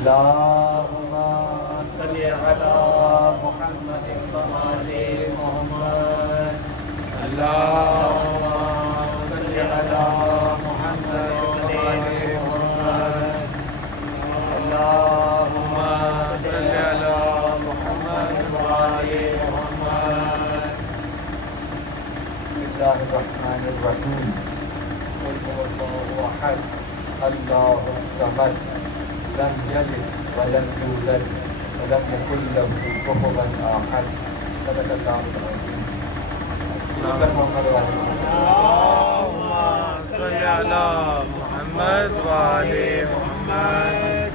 اللهم صل على محمد وآل محمد. اللهم صل على محمد وآل محمد. اللهم صل على محمد وآل محمد. بسم الله الرحمن الرحيم. قل هو الله أحد الله الصمد لم يلد ولم يولد ولم يكن له كفوا احد. صدق الله العظيم. اللهم صل على محمد وآل محمد.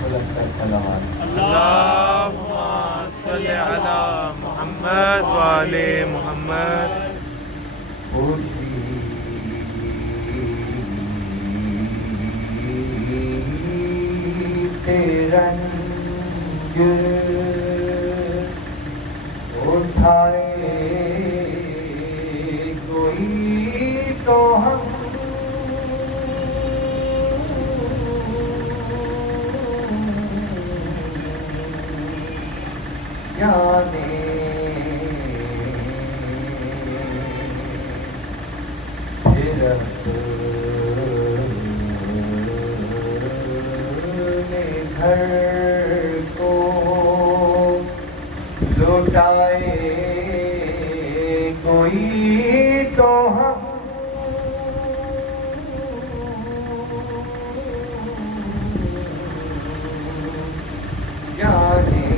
بلند سلامات. اللهم صل على محمد وآل محمد. رنگ اٹھائے کوئی تو ہم جانے پھر گھر کو لوٹائے کوئی تو ہم جانے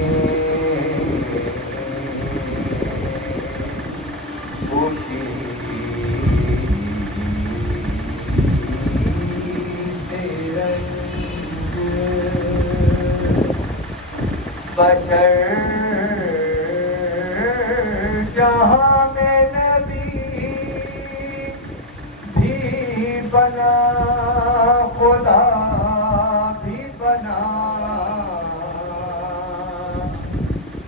خوشی سے رنگ بشر جہاں میں نبی بھی بنا خدا بھی بنا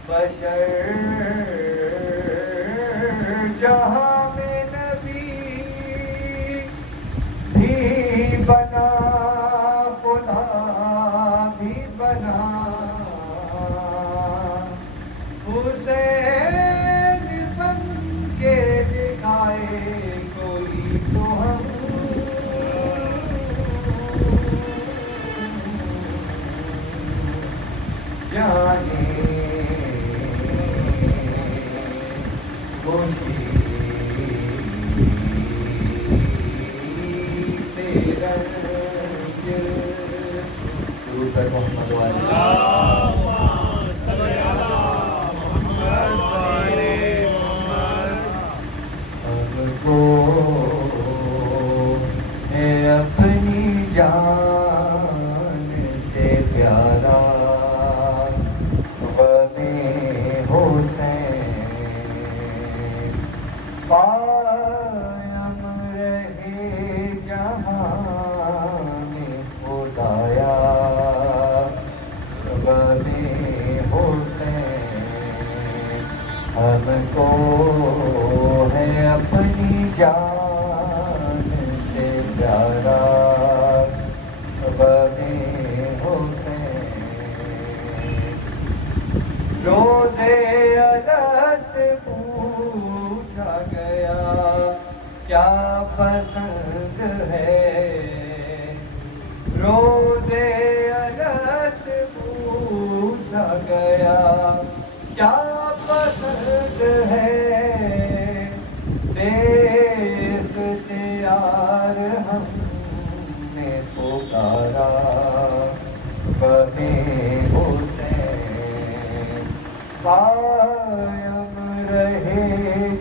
بشر جہاں میں نبی بھی بنا خدا بھی بنا حسین بن کے دکھائے کوئی تو ہم جانے خوشی سے رنگ درود پر محمد وآل کو ہے اپنی جان سے پیارا غم حسین قائم رہے جہان خدایا غم حسین ہم کو ہے اپنی جان سے پیارا غم حسین. روزے الست پوچھا گیا کیا پسند ہے. روزے الست پوچھا گیا کیا پسند ہے. اختیار ہم نے پکارا غم حسین قائم رہے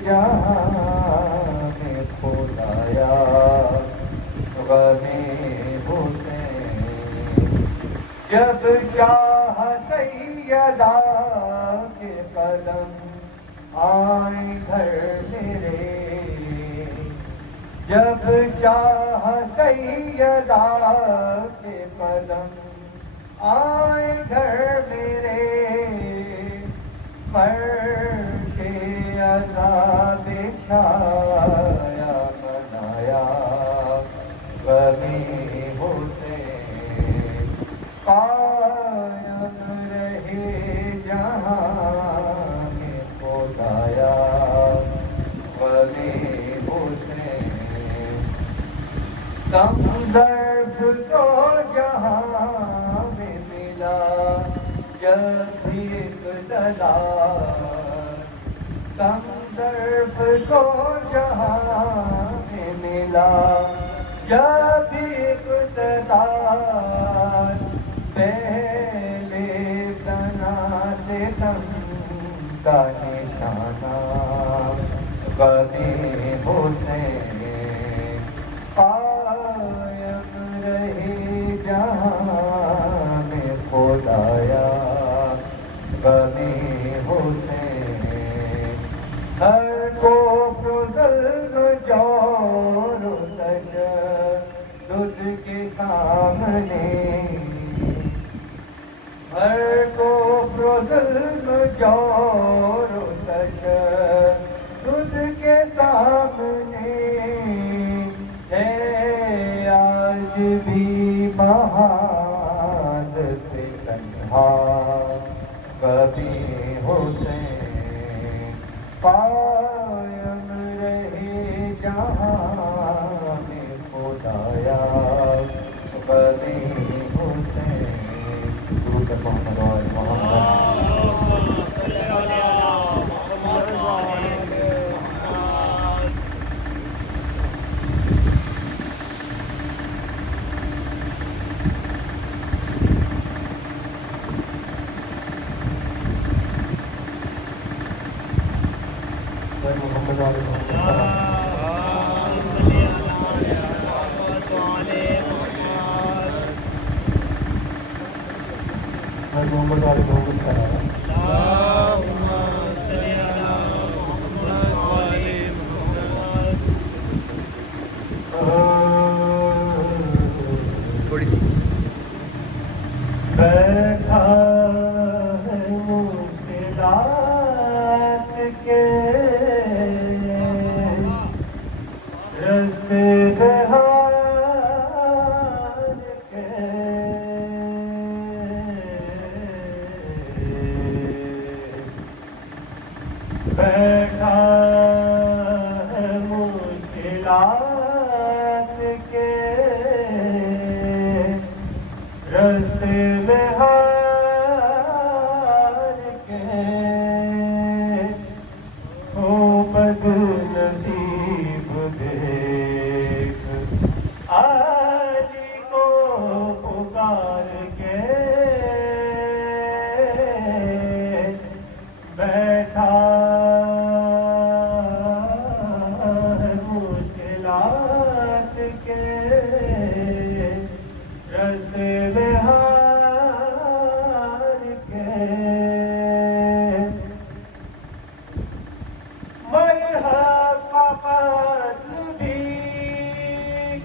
جہان خدایا غم حسین. جب چاہ سیدہ کے قدم آئے گھر میرے. جب چاہ سیدہ کے قدم آئے گھر میرے. فرش عذاب چھایا منایا غم حسین. کم ظرف تو جہاں میں ملا جب بھی اقتدار، کم ظرف تو جہاں میں ملا جب بھی اقتدار، پہلے تنا سے تن کا نشانہ غمی حسین قائم رہی جہاں میں خدایا، غمی حسین ہر کفر و ظلم جور و تشدد کے سامنے، ہر کفر و ظلم جور و تشدد کے سامنے ہے آج بھی بہادر تنہا غمی حسین، قائم رہے جہاں میں خدایا، غمی حسین۔ درود پر محمد و آل محمد۔ محمد و آل محمد السلام۔ اللهم صل على محمد وآل محمد۔ تھوڑی سی بیٹھا ہے مشکلات کے رستے بہار کے، بیٹھا ہے مشکلات کے رستے بہار کے، ہو بد نصیب دیکھ علی کو پکار کے، بیٹھا ہے مشکلات کے رستے بہار کے، مرحبا قتل بھی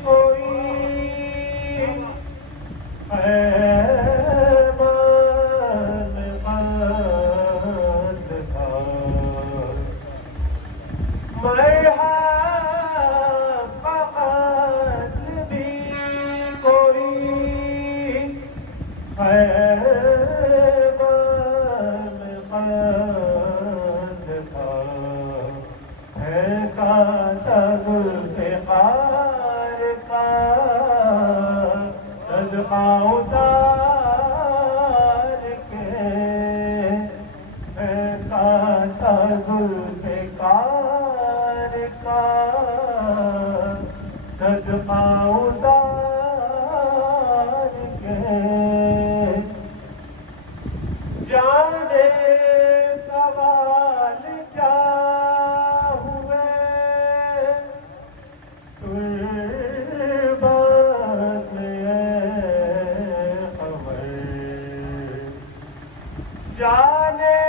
کوئی خیبر بند تھا، مرحبا قتل بھی کوئی خیبر بند تھا، پھینکا تھا ذوالفقار کا صدقہ اتار کے، پھینکا تھا ذوالفقار کا صدقہ اتار کے، جانے سوال کیا ہوئے تربت خبر، جانے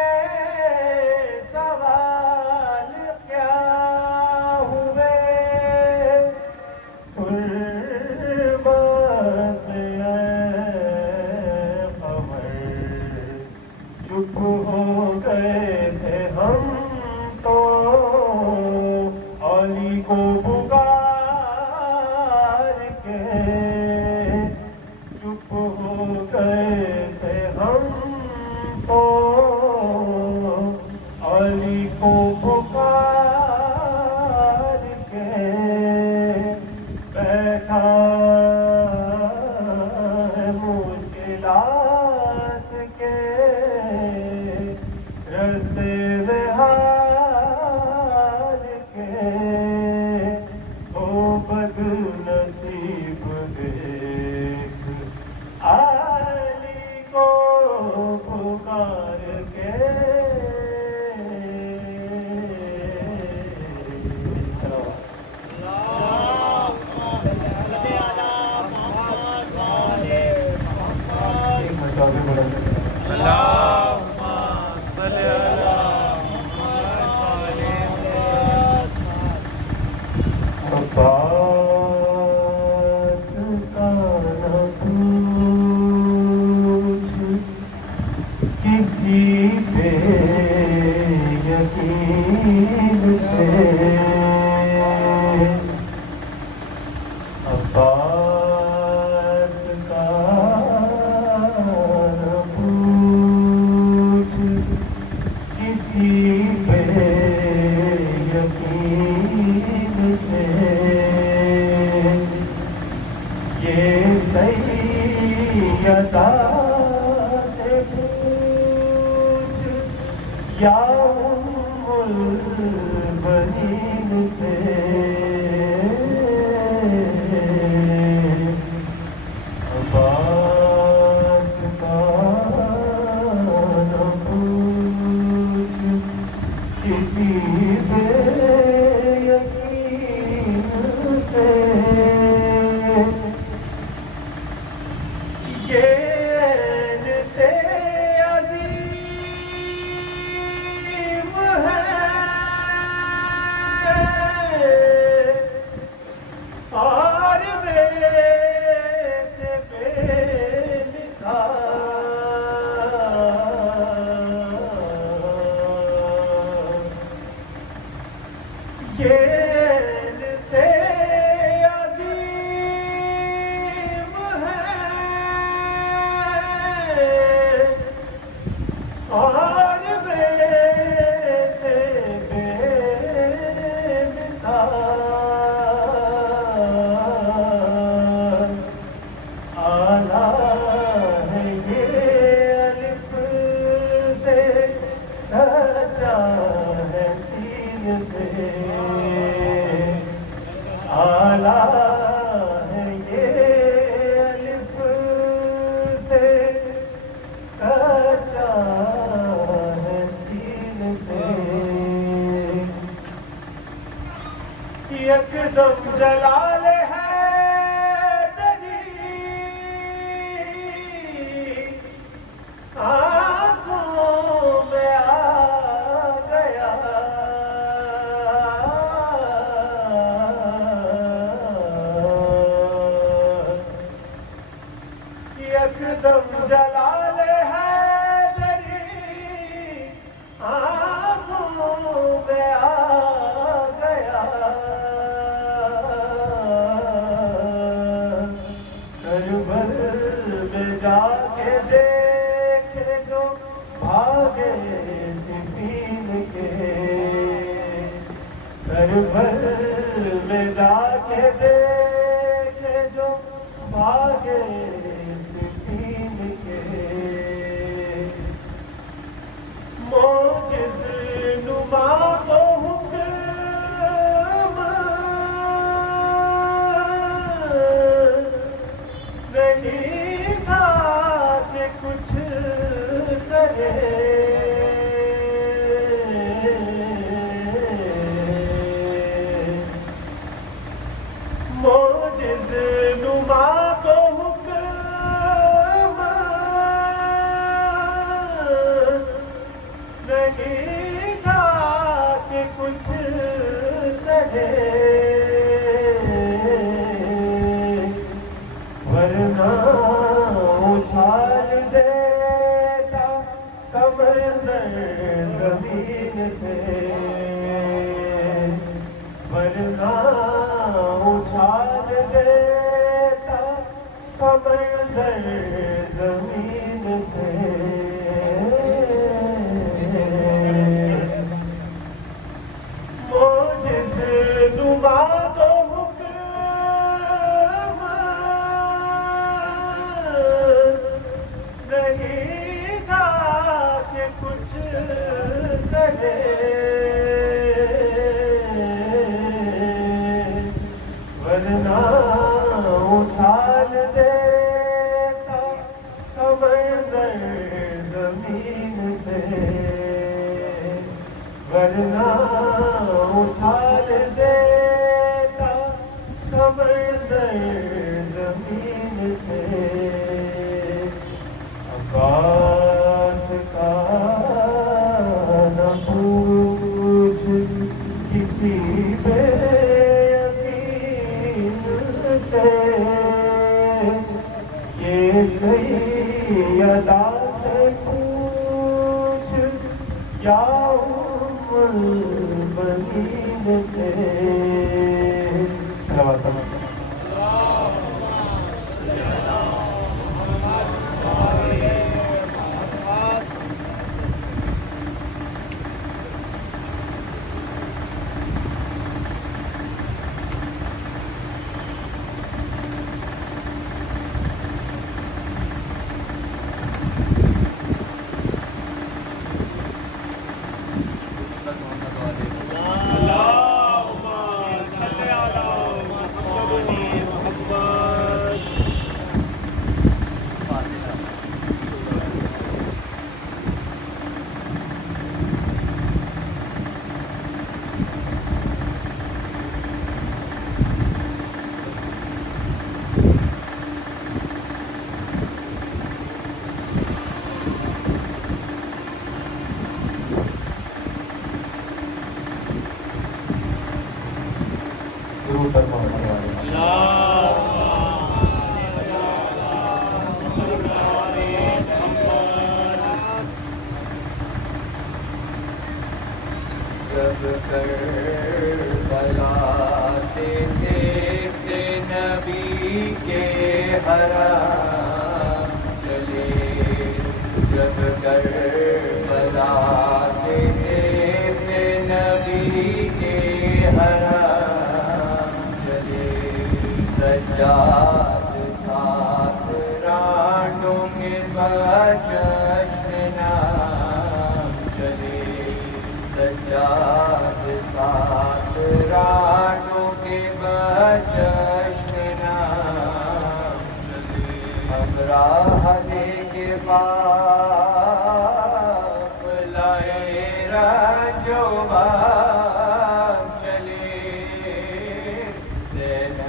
سوال کیا ہوئے تربت خبر، چپ ہو گئے تھے ہم تو علی کو پکار کے، چپ ہو گئے تھے ہم تو علی کو پکار کے، بیٹھا عباس کا نہ پوچھ کسی پہ یقین سے، عباس کا نہ پوچھ کسی پہ یقین سے، یہ سیدہ سے پوچھ یا ام البنین سے، عباس کا نہ پوچھ کسی پہ یقین سے، یہ عین سے عظیم ہے اور بے سے بے مثال، یہ عین سے عظیم ہے اور بے سے بے مثال، اعلیٰ ہے یہ الف سے سجا ہے سین سے، اعلیٰ ہے یہ الف سے سجا ہے سین سے، یکدم جلال ہے دری آنکھوں میں آ گیا، یکدم جلال ہے دری آنکھوں میں آ گیا، کربل میں جا کے دیکھے جو بھاگے سفین کے، کربل میں جا کے دیکھے جو بھاگے سفین کے، موجز نما کو حکم نہیں تھا کہ کچھ کرے، موجز نما کو حکم نہیں تھا کہ کچھ کرے، ورنہ اچھال دیتا سمندر زمین سے، ورنہ اچھال دیتا سمندر زمین سے، موجز نما تو حکم نہیں تھا کہ کچھ کرے، ورنہ اچھال دیتا سمندر زمین سے، ورنہ اچھال دیتا سمندر زمین سے، عباس کا نہ پوچھ کسی پہ یقین سیدہ سے پوچھ یا ام البنین سے صلوات اللہ درود پر محمد جب کربلا سے سیف نبی کے حرام چلے جب کربلا سے سیف نبی کے حرام چلے سجاد ساتھ رانڈوں کے بچشم نام چلے سجاد ساتھ رانڈوں کے بچشم نام چلے ہمراہ دے کے باپ لائے رنجو بام چلے زینب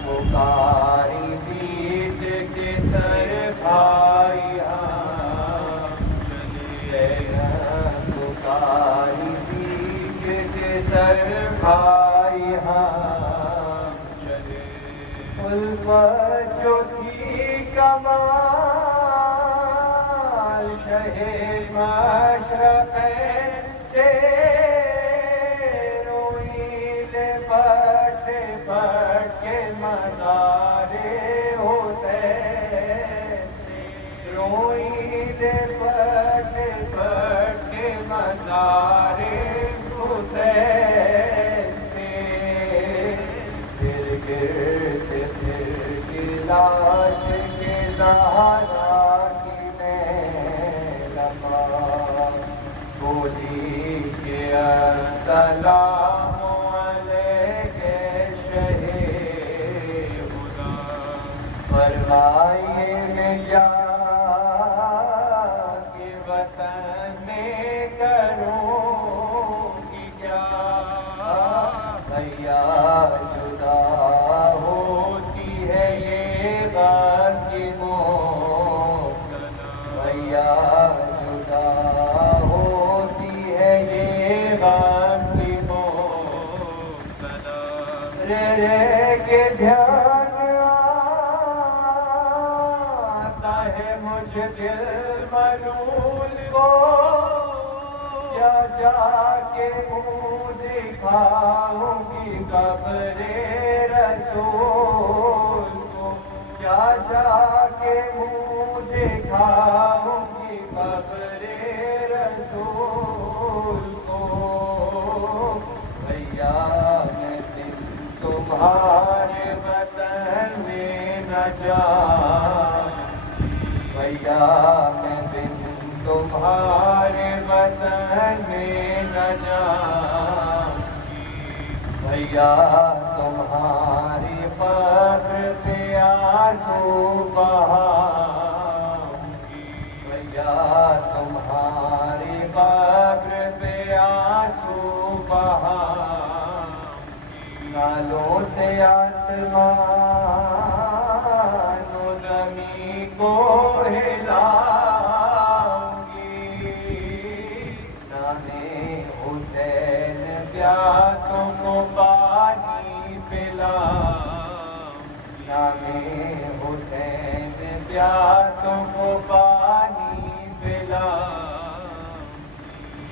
پکاری پیٹ کے سر بھائی ہم چلے زینب پکاری پیٹ کے سر بھائی ہم چلے الفت جو تھی کمال شہ مشرقین سے روئیل پٹ پٹ کے مزار حسین سے روئیل پٹ پٹ کے مزار حسین سے گر گر کے لاش کے زہرا کی میں لبا بولی کہ السلام علیک شہ خدا فرمائیے میں جا کے وطن میں کروں گی کیا بھیا جدا ہوتی ہے یہ غم کی موت بھیا جدا ہوتی ہے یہ غم کی موت رے کے دھیان آتا ہے مجھ دل ملول کو کیا جا کے منہ دکھاؤں گی قبر رسول کو کیا جا کے منہ دکھاؤں گی قبر رسول کو بھیا میں دن تمہارے وطن میں نہ جاؤں بھیا میں دن تمہارے وطن میں نہ جاؤں بھیا تمہاری قبر پہ آنسو بہاؤں بھیا تمہاری قبر پہ آنسو بہاؤں نالوں سے آسمان و زمین کو ہلاؤں گی نانے حسین پیاسوں کو پانی پلاؤں نانے حسین پیاسوں کو پانی پلا،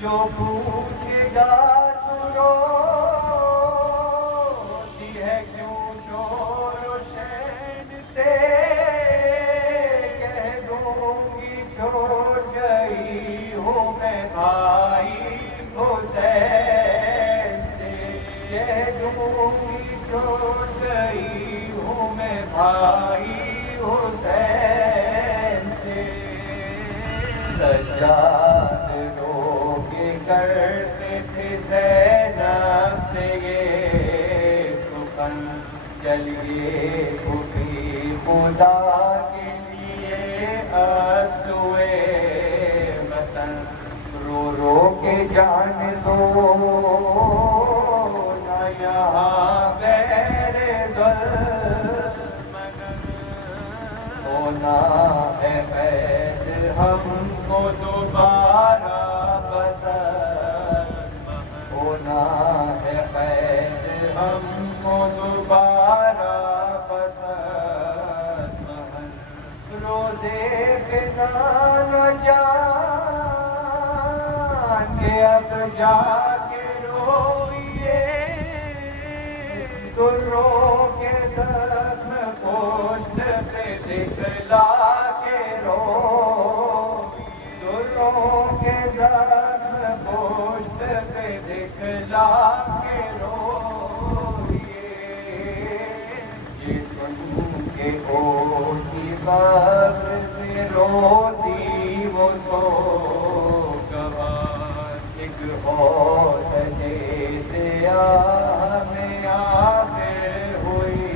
جو پوچھے گا تو روتی ہے کیوں شور و شین سے، کہہ دوں گی چھوڑ گئی ہوں میں بھائی حسین سے، کہہ دوں گی چھوڑ گئی ہوں میں بھائی حسین سے۔ سجاد رو کے کرتے تھے زینب سے یہ سخن، چلیے اٹھی خدا کے لیے آنسوئے وطن، رو رو کے جان دو نہ یہاں غیر ظلم ہونا ہے قید ہم کو دوبارہ پسند، ہونا ہے قید ہم کو دوبارہ پسند، روزے بنا نہ جان کے اب جا کے روئیے، دروں کے زخم پوشت پہ دکھلا کے روئیے، دروں کے زخم پوشت پہ دکھلا کے روئیے، یہ سن کے ہوتی قبر سے روتی وہ سو گوار، ایک ہوت جیسے ہمیں آخر ہوئی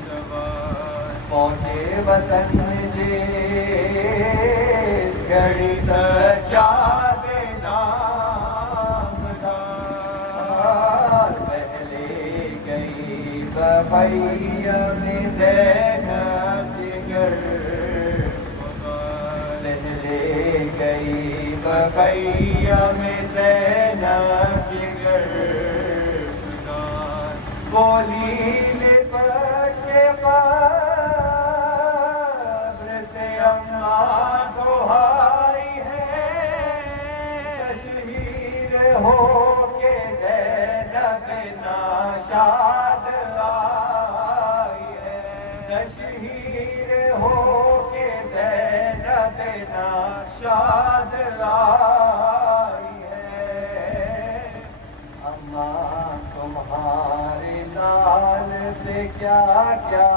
سوار، پہنچے وطن جس گھڑی سجاد نامدار، پہلے گئی بقیہ میں زینب جگر، پہلے گئی بقیہ میں زینب جگر، بولی لپٹ کے قبر سے اماں دعائی ہے، تشہیر ہو کے زینب ناشاد آئی ہے، تشہیر ہو کے زینب ناشاد آئی ہے، اماں تمہارے لال پہ کیا کیا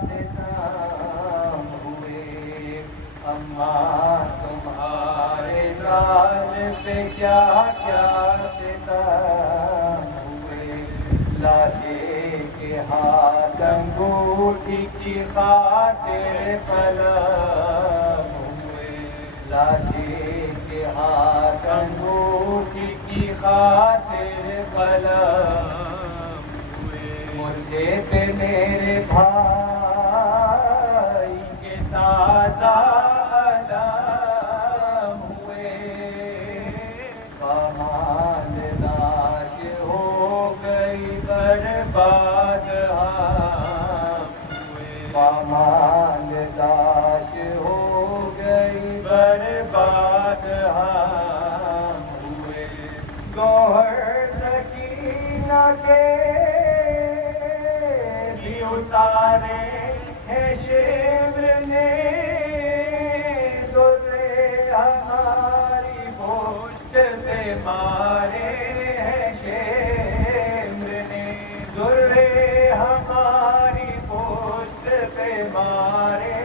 ستم ہوئے، اماں تمہارے لال پہ کیا کیا ستم ہوئے، لاشے کے ہاتھ انگوٹھی کی خاطر قلم ہوئے، لاشے کے ہاتھ انگوٹھی کی خاطر قلم ہوئے، مردے پہ میرے بھائی کے تازہ علم ہوئے، پامال لاش ہو گئی برباد ہم ہوئے، پامال لاش ہو گئی برباد ہم ہوئے، گوہر سکینہ کے بھی اتارے ہیں شمر نے، درے ہماری پشت پہ مارے ہیں شمر نے، درے ہماری پشت پہ مارے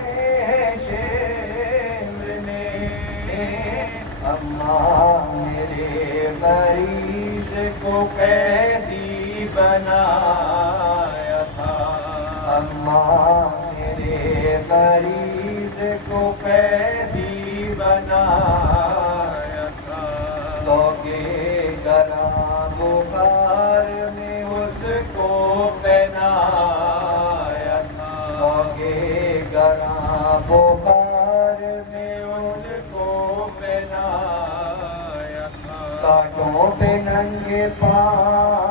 ہیں شمر نے، اماں میرے مریض کو قیدی بنایا تھا، اماں میرے مریض کو قیدی بنایا تھا، تو کہ گرام بخار میں اس کو پہنایا تھا، تو کہ گرام بخار میں اس کو پہنایا تھا، کانٹوں پہ ننگے پاؤں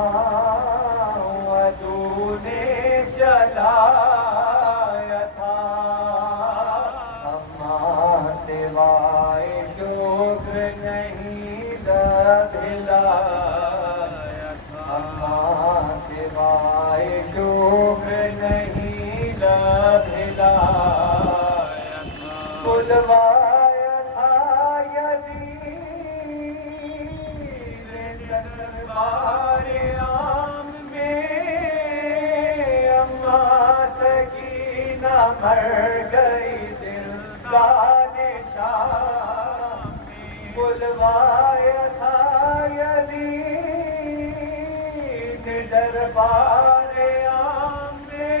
تو نے چلایا تھا، سکینہ مر گئی زندان شام میں بلوایا تھا یزید دربار عام میں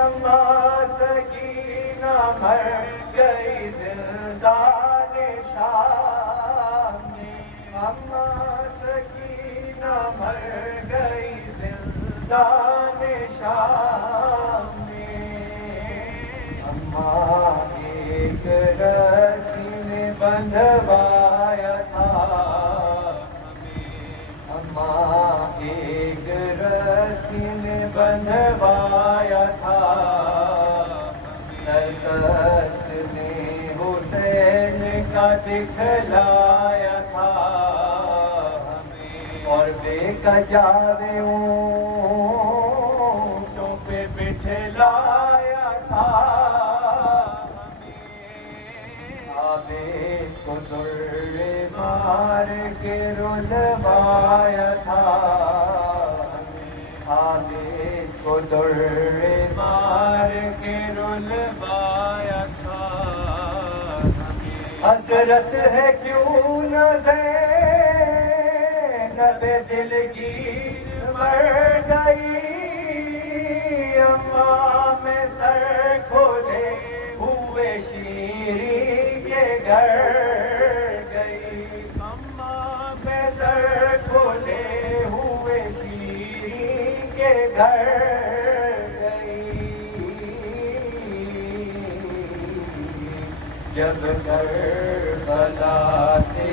اماں سکینہ مر گئی زندان شام میں اماں سکینہ مر گئی زندان شام میں اماں ایک رسی میں بندھوایا تھا اماں ایک رسی میں بندھوایا تھا سرکست نے حسین کا دکھلایا تھا اور بے کجاوے اونٹوں پہ بٹھلایا تھا عابد کو در مار کے رلوایا تھا عابد کو در مار کے رلوایا تھا حسرت ہے کیوں نہ زینب دلگیر مر گئی اماں میں سر کھولے ہوئے شیریں کے گھر گئی اماں میں سر کھولے ہوئے شیریں کے گھر گئی جب کربلا سے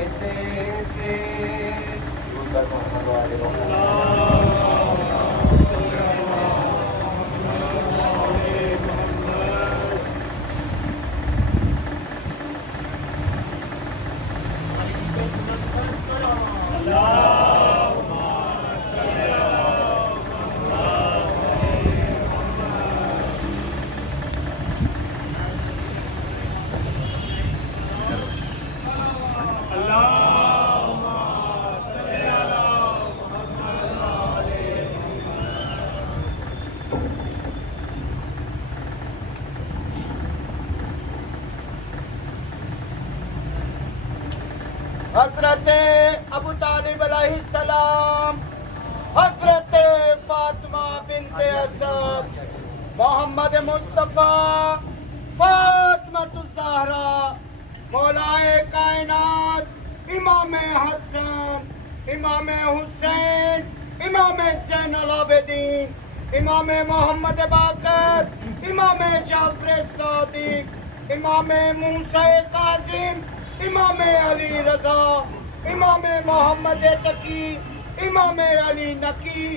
حضرت ابو طالب علیہ السلام، حضرت فاطمہ بنت اسد، محمد مصطفیٰ، فاطمہ الزہرا، مولائے کائنات، امام حسن، امام حسین، امام زین العابدین، امام محمد باقر، امام جعفر صادق، امام موسیٰ کاظم، امام علی رضا، امام محمد تقی، امام علی نقی،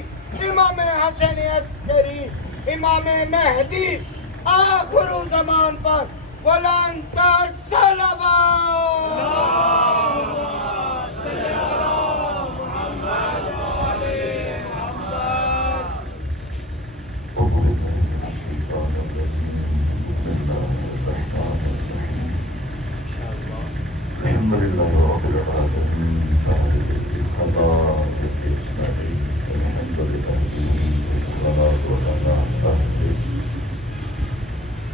امام حسن عسکری، امام مہدی، آخر زمان پر بلند تر صلوات۔ الحمد لله رب العالمين فاعل الخلائق اجمعين الحمد لله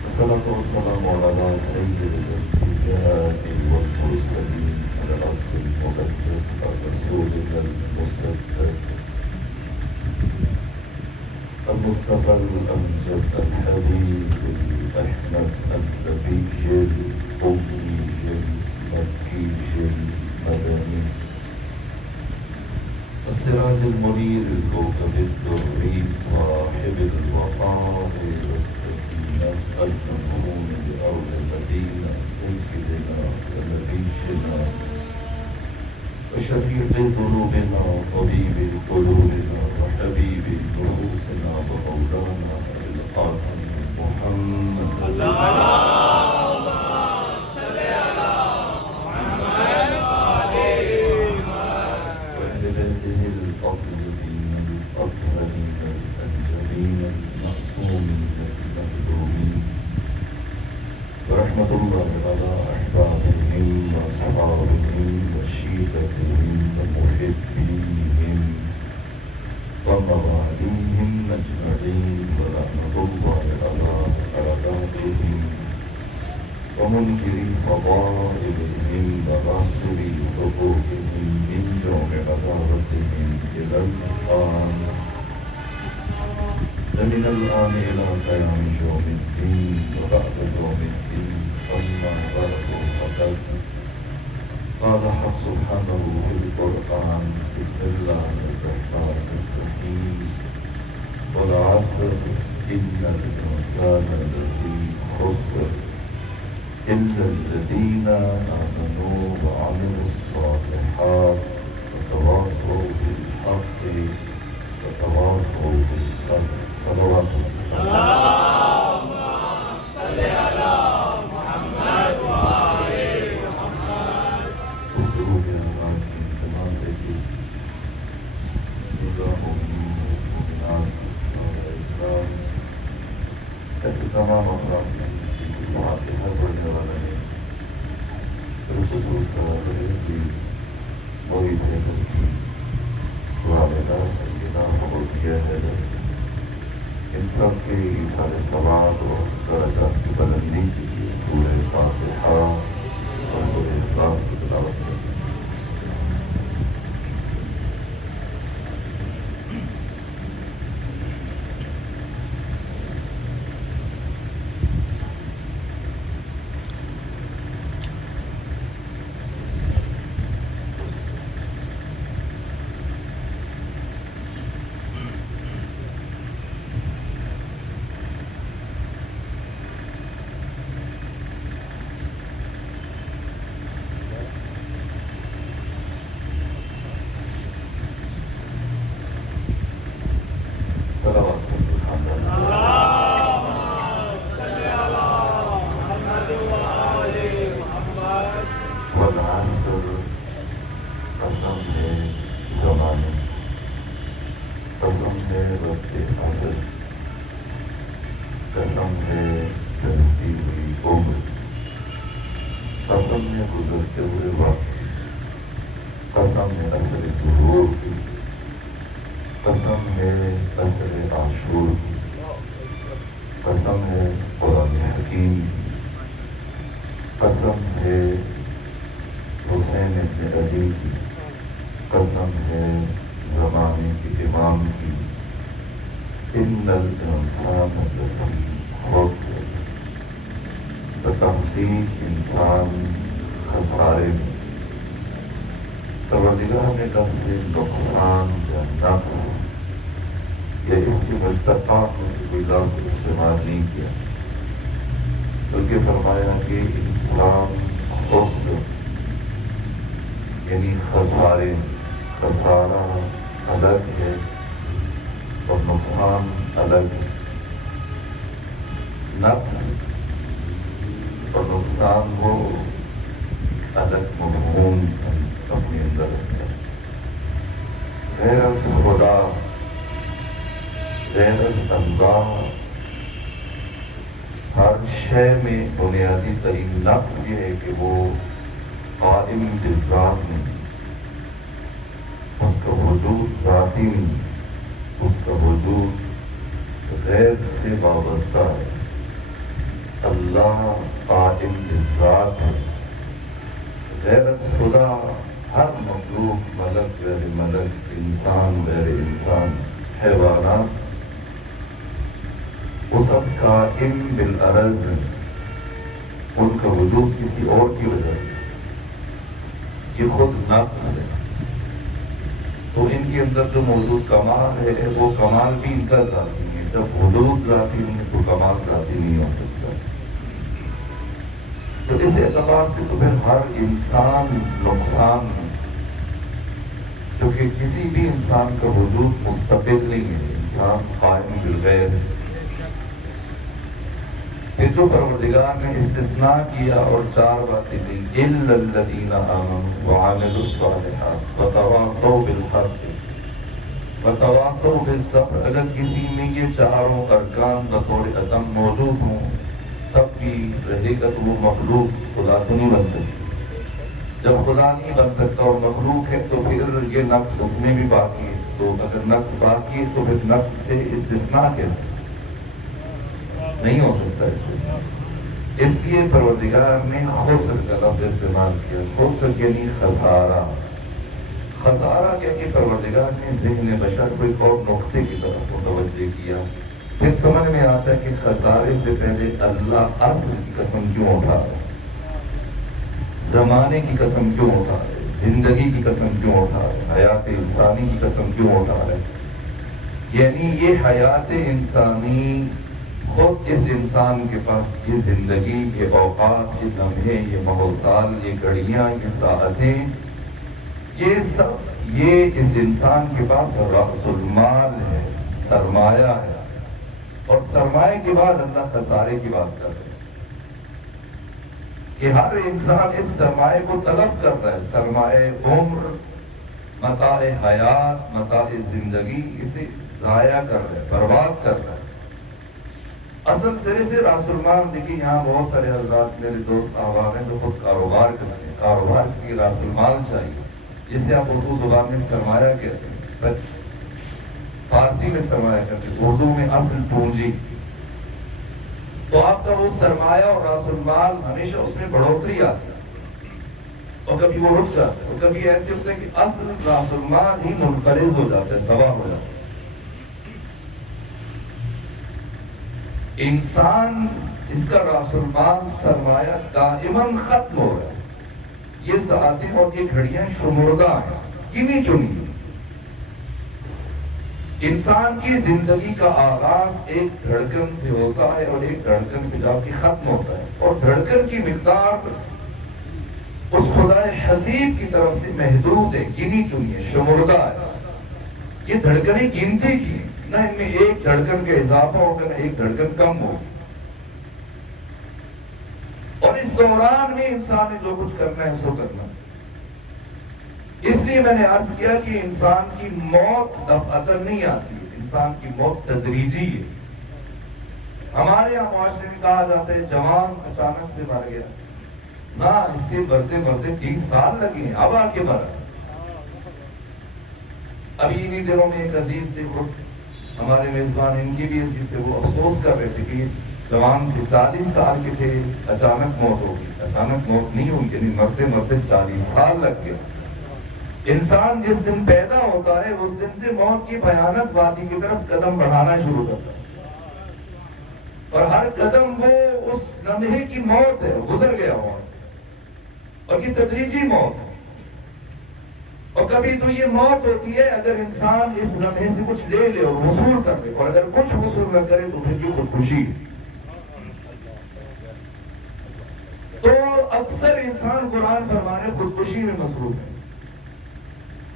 والصلاة والسلام على سيد الانبياء والمرسلين على العبد المقدم الرسول المصدق المصطفى الامجد الحبيب الاحمد النبي الامي المكي المدني السراج المنير الكوكب الدري صاحب الوقار والسكينة المأمون بأرض المدينة سيدنا ونبينا وشفيع ذنوبنا طبيب قلوبنا وحبيب نفوسنا ومولانا القاسم محمد ورحمة الله على أحبابهم وأصحابهم وشيبتهم ومحبيهم وعليهم أجمعين ورحمة الله على أعدائهم ومنكر فضائلهم وناصر حقوقهم من يوم عداوتهم إلى الآن ومن الآن إلى قيام يوم الدين وبعد يوم الدين أما بعد فقد قال حق سبحانه في القرآن بسم الله الرحمن الرحيم والعصر إن الإنسان لفي خسر إلا الذين آمنوا وعملوا الصالحات وتواصوا بالحق وتواصوا بالصبر صلوات اللهم صل على محمد وآل محمد. اکتبوا بالناس من تماسك صداهم المؤمنات صلى الإسلام. ایسے تمام افراد فاتحہ پڑھنے والا ہے بالخصوص کا بڑے عزیز مرید حیدر کی والدہ سیدہ فوزیہ حیدر، ان سب کے ایثار ثواب اور درجات کی بلندی کے لیے سورہ فاتحہ اور سورہ اخلاص کی تلاوت کرتے ہیں۔ قسم ہے چلتی ہوئی عمر، قسم ہے گزرتے ہوئے وقت، قسم ہے عصر ظہور کی، قسم ہے عصر عاشور کی، قسم ہے قرآن حکیم کی، قسم ہے حسین ابن علی کی، قسم ہے زمانے کے امام کی۔ ان الانسان لفی خسر، بتحقیق انسان خسارے میں۔ پروردگار نے لفظ نقصان یا نقص یا اس کی مشتقات میں سے کوئی لفظ استعمال نہیں کیا، بلکہ فرمایا کہ انسان خسر یعنی خسارے، خسارہ الگ ہے اور نقصان الگ ہے۔ نقص اور نقصان وہ الگ مفہوم اپنے اندر رکھتا ہے۔ غیر از خدا، غیر از اللہ، ہر شے میں بنیادی ترین نقص یہ ہے کہ وہ قائم بذات نہیں، اس کا وجود ذاتی نہیں، اس کا وجود غیر سے وابستہ ہے۔ اللہ قائم بذات ہے، غیر از خدا ہر مخلوق، ملک غیر ملک، انسان غیر انسان، حیوانات، وہ سب قائم بالعرض ہیں، ان کا وجود کسی اور کی وجہ سے، یہ خود نقص ہے۔ تو ان کے اندر جو موجود کمال ہے وہ کمال بھی ان کا ذاتی ہے۔ جب وجود ذاتی نہیں ہے تو کمال ذاتی نہیں ہو سکتا۔ تو اس اعتبار سے تو پھر ہر انسان نقصان ہے، کیونکہ کسی بھی انسان کا وجود مستقل نہیں ہے، انسان قائم بالغیر ہے۔ پھر جو پروردگار نے استثناء کیا اور چار باتیں دی، اِلَّا الَّذِينَ آمَنُوا وَعَمِلُوا الصَّالِحَاتِ وَتَوَاصَوْا بِالْحَقِّ وَتَوَاصَوْا بِالصَّبْرِ، اگر کسی میں یہ چاروں ارکان بطور عدم موجود ہوں تب بھی رہے گا تو وہ مخلوق، خدا تو نہیں بن سکتی۔ جب خدا نہیں بن سکتا اور مخلوق ہے تو پھر یہ نقص اس میں بھی باقی ہے۔ تو اگر نقص باقی ہے تو پھر نقص سے استثناء کیسے؟ نہیں ہو سکتا استثناء. اس لیے پروردگار نے خسر کا لفظ استعمال کیا. خسر یعنی خسارہ. خسارہ کیا کہ پروردگار نے ذہن بشر کو ایک اور نقطے کی طرف متوجہ کیا. پھر سمجھ میں آتا ہے کہ خسارے سے پہلے اللہ اصل کی قسم کیوں اٹھا رہا ہے, زمانے کی قسم کیوں اٹھا رہا ہے, زندگی کی قسم کیوں اٹھا رہا ہے, حیات انسانی کی قسم کیوں اٹھا رہا ہے. یعنی یہ حیات انسانی خود اس انسان کے پاس یہ زندگی, یہ اوقات, یہ لمحے, یہ ماحول, یہ گھڑیاں, یہ ساعتیں, یہ سب یہ اس انسان کے پاس رأس المال ہے, سرمایہ ہے. اور سرمایہ کے بعد اللہ خسارے کی بات کر رہے ہیں کہ ہر انسان اس سرمایہ کو تلف کر رہا ہے. سرمایہ عمر, متاع حیات, متاع زندگی, اسے ضائع کر رہا ہے, برباد کر رہا ہے. اصل سرے سے راس المال. دیکھیے یہاں بہت سارے حضرات میرے دوست احباب ہیں جو خود کاروبار کرتے ہیں. کاروبار کے لیے راس المال چاہیے, جسے آپ اردو زبان میں سرمایہ کہتے ہیں, فارسی میں سرمایہ کہتے ہیں, اردو میں اصل پونجی. تو آپ کا وہ سرمایہ اور راس المال ہمیشہ اس میں بڑھوتری آتی ہے اور کبھی وہ رک جاتا ہے, اور کبھی ایسے ہوتا ہے کہ اصل راس المال ہی منقرض ہو جاتا ہے, تباہ ہو جاتا ہے. انسان اس کا راس المال سرمایہ دائماً ختم ہو رہا ہے. یہ ساعتیں اور یہ گھڑیاں شمردہ ہیں, گنی چنی. انسان کی زندگی کا آغاز ایک دھڑکن سے ہوتا ہے اور ایک دھڑکن پہ جا کے ختم ہوتا ہے, اور دھڑکن کی مقدار اس خدائے حسیب کی طرف سے محدود ہے, گنی چنی ہے, شمردہ ہے. یہ دھڑکنیں گنتی کی, نہ ان میں ایک دھڑکن کا اضافہ ہوگا نہ ایک دھڑکن کم ہوگی. اور اس دوران میں انسان نے جو کچھ کرنا ہے سو کرنا. اس لیے میں نے عرض کیا کہ انسان کی موت دفعتاً نہیں آتی, انسان کی موت تدریجی ہے. ہمارے یہاں معاشرے میں کہا جاتا ہے جوان اچانک سے مر گیا. نہ, اس کے مرتے مرتے 30 سال لگے ہیں, اب آ کے مرا. ابھی انہی دنوں میں ایک عزیز تھے, وہ ہمارے میزبان, ان کے بھی عزیز تھے, وہ افسوس کر رہے تھے کہ جوان تھے, 40 سال کے تھے, اچانک موت ہو گئی. اچانک موت نہیں ہوئی, یعنی مرتے مرتے 40 سال لگ گئے. انسان جس دن پیدا ہوتا ہے اس دن سے موت کی بھیانک وادی کی طرف قدم بڑھانا شروع کرتا ہے, اور ہر قدم وہ اس لمحے کی موت ہے, گزر گیا وہاں سے. اور یہ تدریجی موت ہے. اور کبھی تو یہ موت ہوتی ہے اگر انسان اس لمحے سے کچھ لے لے اور وصول کر لے, اور اگر کچھ وصول نہ کرے تو پھر کی خودکشی. تو اکثر انسان قرآن فرمانے خودکشی میں مصروف ہے.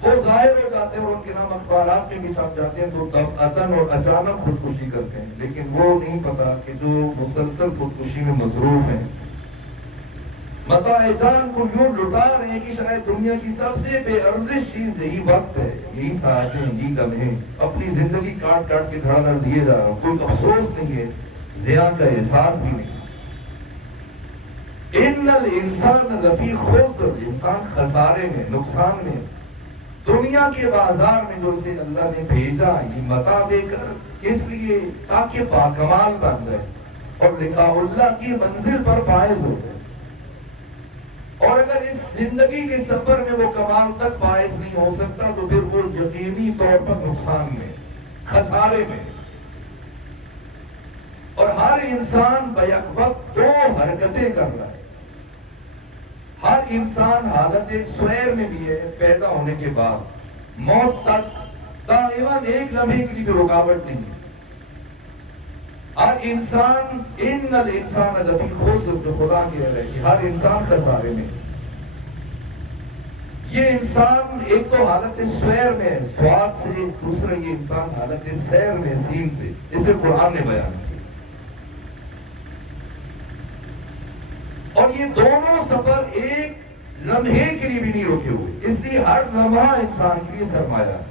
وہ ظاہر ہو جاتے ہیں اور ان کے نام اخبارات میں بھی چھپ جاتے ہیں, تو دفعتاً اور اچانک خودکشی کرتے ہیں. لیکن وہ نہیں پتا کہ جو مسلسل خودکشی میں مصروف ہیں, متاع جان کو یوں لٹا رہے ہیں کہ شاید دنیا کی سب سے بے ارزش چیز یہی وقت ہے, یہی ساعتیں, یہی لمحے. اپنی زندگی کاٹ کاٹ کے دھڑا دھڑ دیے جا رہا ہوں, کوئی افسوس نہیں ہے, ضیاء کا احساس بھی نہیں. ان الانسان لفی خسر, انسان خسارے میں, نقصان میں. دنیا کے بازار میں جو اسے اللہ نے بھیجا یہ متاع دے کر, کس لیے؟ تاکہ باکمال بن جائے اور لقاء اللہ کی منزل پر فائز ہو جائے. اور اگر اس زندگی کے سفر میں وہ کمال تک فائز نہیں ہو سکتا تو پھر وہ یقینی طور پر نقصان میں, خسارے میں. اور ہر انسان بیک وقت 2 حرکتیں کر رہا ہے. ہر انسان حالت سویر میں بھی ہے, پیدا ہونے کے بعد موت تک دائماً ایک لمحے کے لیے بھی رکاوٹ نہیں ہے. ہر انسان, ان الانسان لفی خسر, جو خدا کہہ رہے کہ ہر انسان خسارے میں. یہ انسان ایک تو حالت سویر میں ہے, سواد سے, دوسرا یہ انسان حالت سیر میں, سین سے. اسے قرآن نے بیان کیا. اور یہ دونوں سفر ایک لمحے کے لیے بھی نہیں رکے ہوئے, اس لیے ہر لمحہ انسان کے لیے سرمایہ ہے.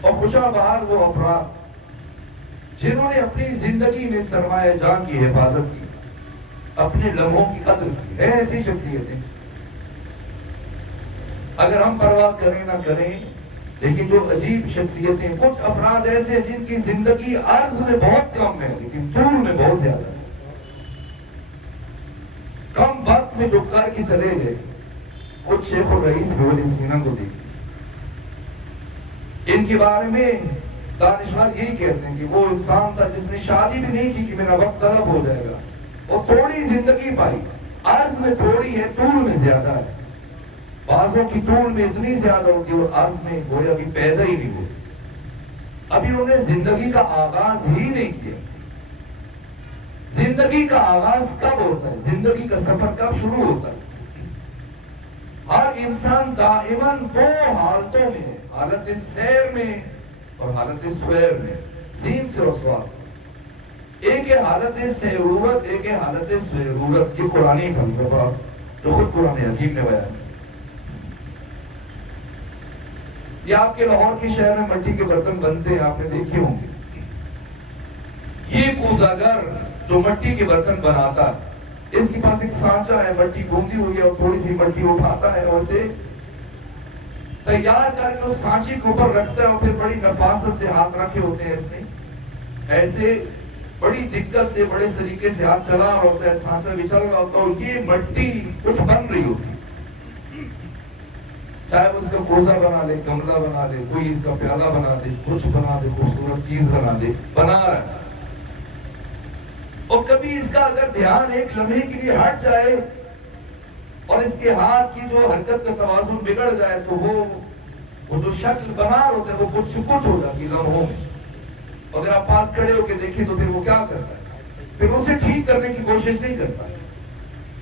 اور خوشا بحال وہ افراد جنہوں نے اپنی زندگی میں سرمایہ جان کی حفاظت کی, اپنے لمحوں کی قدر کی. ہے ایسی شخصیتیں اگر ہم پرواہ کریں نہ کریں، لیکن جو عجیب شخصیتیں، کچھ افراد ایسے ہیں جن کی زندگی عرض میں بہت کم ہے لیکن طول میں بہت زیادہ ہے، کم وقت میں جو کر کے چلے گئے. خود شیخ الرئیس ابن سینا کو دیکھیں، ان کے بارے میں دانشور یہی کہتے ہیں کہ وہ انسان تھا جس نے شادی بھی نہیں کی کہ میرا وقت تلف ہو جائے گا، اور تھوڑی زندگی پائی، عرض میں تھوڑی ہے طول میں زیادہ ہے. بعضوں کی طول میں اتنی زیادہ ہوتی ہے اور عرض میں گویا ابھی پیدا ہی نہیں ہوئی، ابھی انہیں زندگی کا آغاز ہی نہیں کیا. زندگی کا آغاز کب ہوتا ہے؟ زندگی کا سفر کب شروع ہوتا ہے؟ ہر انسان دائماً دو حالتوں میں ہے، حالت سیر میں اور حالت سویر میں، سین سے اور سواد سے. ایک ہے حالت سیرورت، ایک ہے حالت سویرورت. یہ قرآنی فلسفہ جو خود قرآن حکیم نے بیان. یہ آپ کے لاہور کے شہر میں مٹی کے برتن بنتے ہیں، آپ نے دیکھے ہوں گے. یہ کوزاگر جو مٹی کے برتن بناتا ہے، اس کے پاس ایک سانچہ ہے، مٹی گوندی ہوئی ہے اور تھوڑی سی مٹی اٹھاتا ہے اور اسے تیار کر کے اس سانچے کے اوپر رکھتا ہے، اور پھر بڑی نفاست سے ہاتھ رکھے ہوتے ہیں اس میں، ایسے بڑی دقت سے بڑے طریقے سے ہاتھ چلا رہا ہوتا ہے، سانچہ بھی چل رہا ہوتا ہے، اور یہ مٹی کچھ بن رہی ہوتی ہے. چاہے اس کا کوزہ بنا لے، گملہ بنا لے، کوئی اس کا پیالہ بنا دے، کچھ بنا دے، خوبصورت چیز بنا دے، بنا رہا ہے. اور کبھی اس کا اگر دھیان ایک لمحے کے لیے ہٹ جائے اور اس کے ہاتھ کی جو حرکت کا توازن بگڑ جائے تو وہ جو شکل بنا ہوتا ہے وہ کچھ ہو جاتی لمحوں میں. اگر آپ پاس کھڑے ہو کے دیکھیں تو پھر وہ کیا کرتا ہے؟ پھر اسے ٹھیک کرنے کی کوشش نہیں کرتا،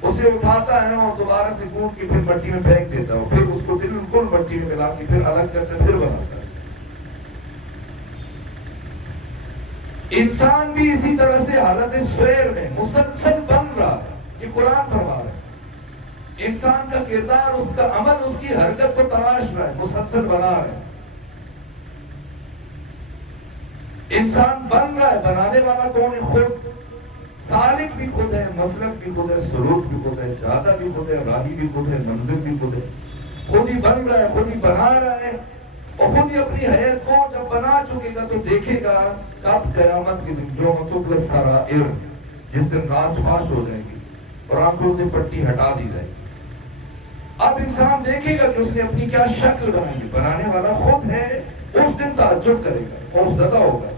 اسے اٹھاتا ہے اور دوبارہ سے گونڈ کے پھر مٹی میں پھینک دیتا ہے، پھر اس کو بالکل مٹی میں ملا کے پھر الگ کرتا ہے، پھر بناتا ہے. انسان بھی اسی طرح سے حالت سویر میں مسلسل بن رہا ہے. یہ قرآن فرما رہا ہے، انسان کا کردار، اس کا عمل، اس کی حرکت کو تلاش رہا ہے، مسلسل بنا رہا ہے. انسان بن رہا ہے، بنانے والا کون ہے؟ خود. سالک بھی خود ہے، مسلک بھی خود ہے، سلوک بھی خود ہے، جادہ بھی خود ہے، راہی بھی خود ہے، منزل بھی خود ہے. خود ہی بن رہا ہے، خود ہی بنا رہا ہے، اور خود ہی اپنی حیات کو جب بنا چکے گا تو دیکھے گا کب قیامت کے دن جو مطلب السرائر، جس دن راز فاش ہو جائے گی اور آنکھوں سے پٹی ہٹا دی جائے گی. اب انسان دیکھے گا کہ اس نے اپنی کیا شکل بنائی، بنانے والا خود ہے. اس دن تعجب کرے گا، خوف زدہ ہوگا.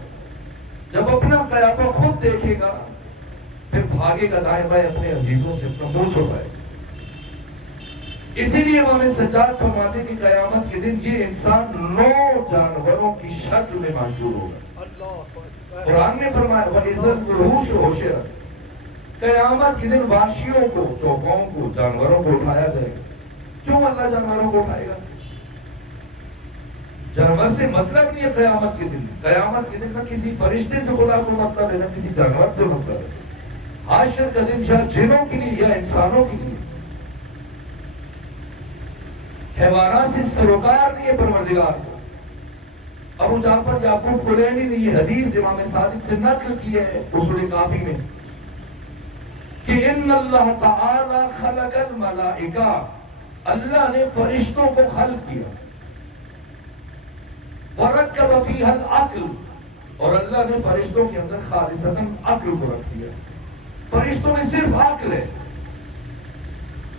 جب اپنا قیافہ خود دیکھے گا پھر بھاگے گا دائیں بائیں اپنے عزیزوں سے، اپنا منہ چھپائے گا. اسی لیے امام سجاد فرماتے کہ قیامت کے دن یہ انسان 9 جانوروں کی شکل میں محشور ہوگا. قرآن نے فرمایا وَإِذَا الْوُحُوشُ حُشِرَتْ، قیامت کے دن وحشیوں کو، چوپاؤں کو، جانوروں کو اٹھایا جائے گا. کیوں اللہ جانوروں کو اٹھائے گا؟ جانور سے مطلب نہیں ہے قیامت کے دن. قیامت کے دن نہ کسی فرشتے سے خدا کو مطلب ہے، نہ کسی جانور سے مطلب ہے. حشر کا دن یا جنوں کے لیے یا انسانوں کے لیے. حیوانات سے سروکار نہیں ہے پروردگار کو. ابو جعفر یعقوب کلینی نے یہ حدیث امام صادق سے نقل کی ہے اصول کافی میں کہ ان اللہ تعالی خلق الملائکہ، اللہ نے فرشتوں کو خلق کیا. وَرَكَّبَ فِيهَا الْعَقْلُ، اور اللہ نے فرشتوں کے اندر خالصتاً عقل کو رکھ دیا. فرشتوں میں صرف عقل ہے.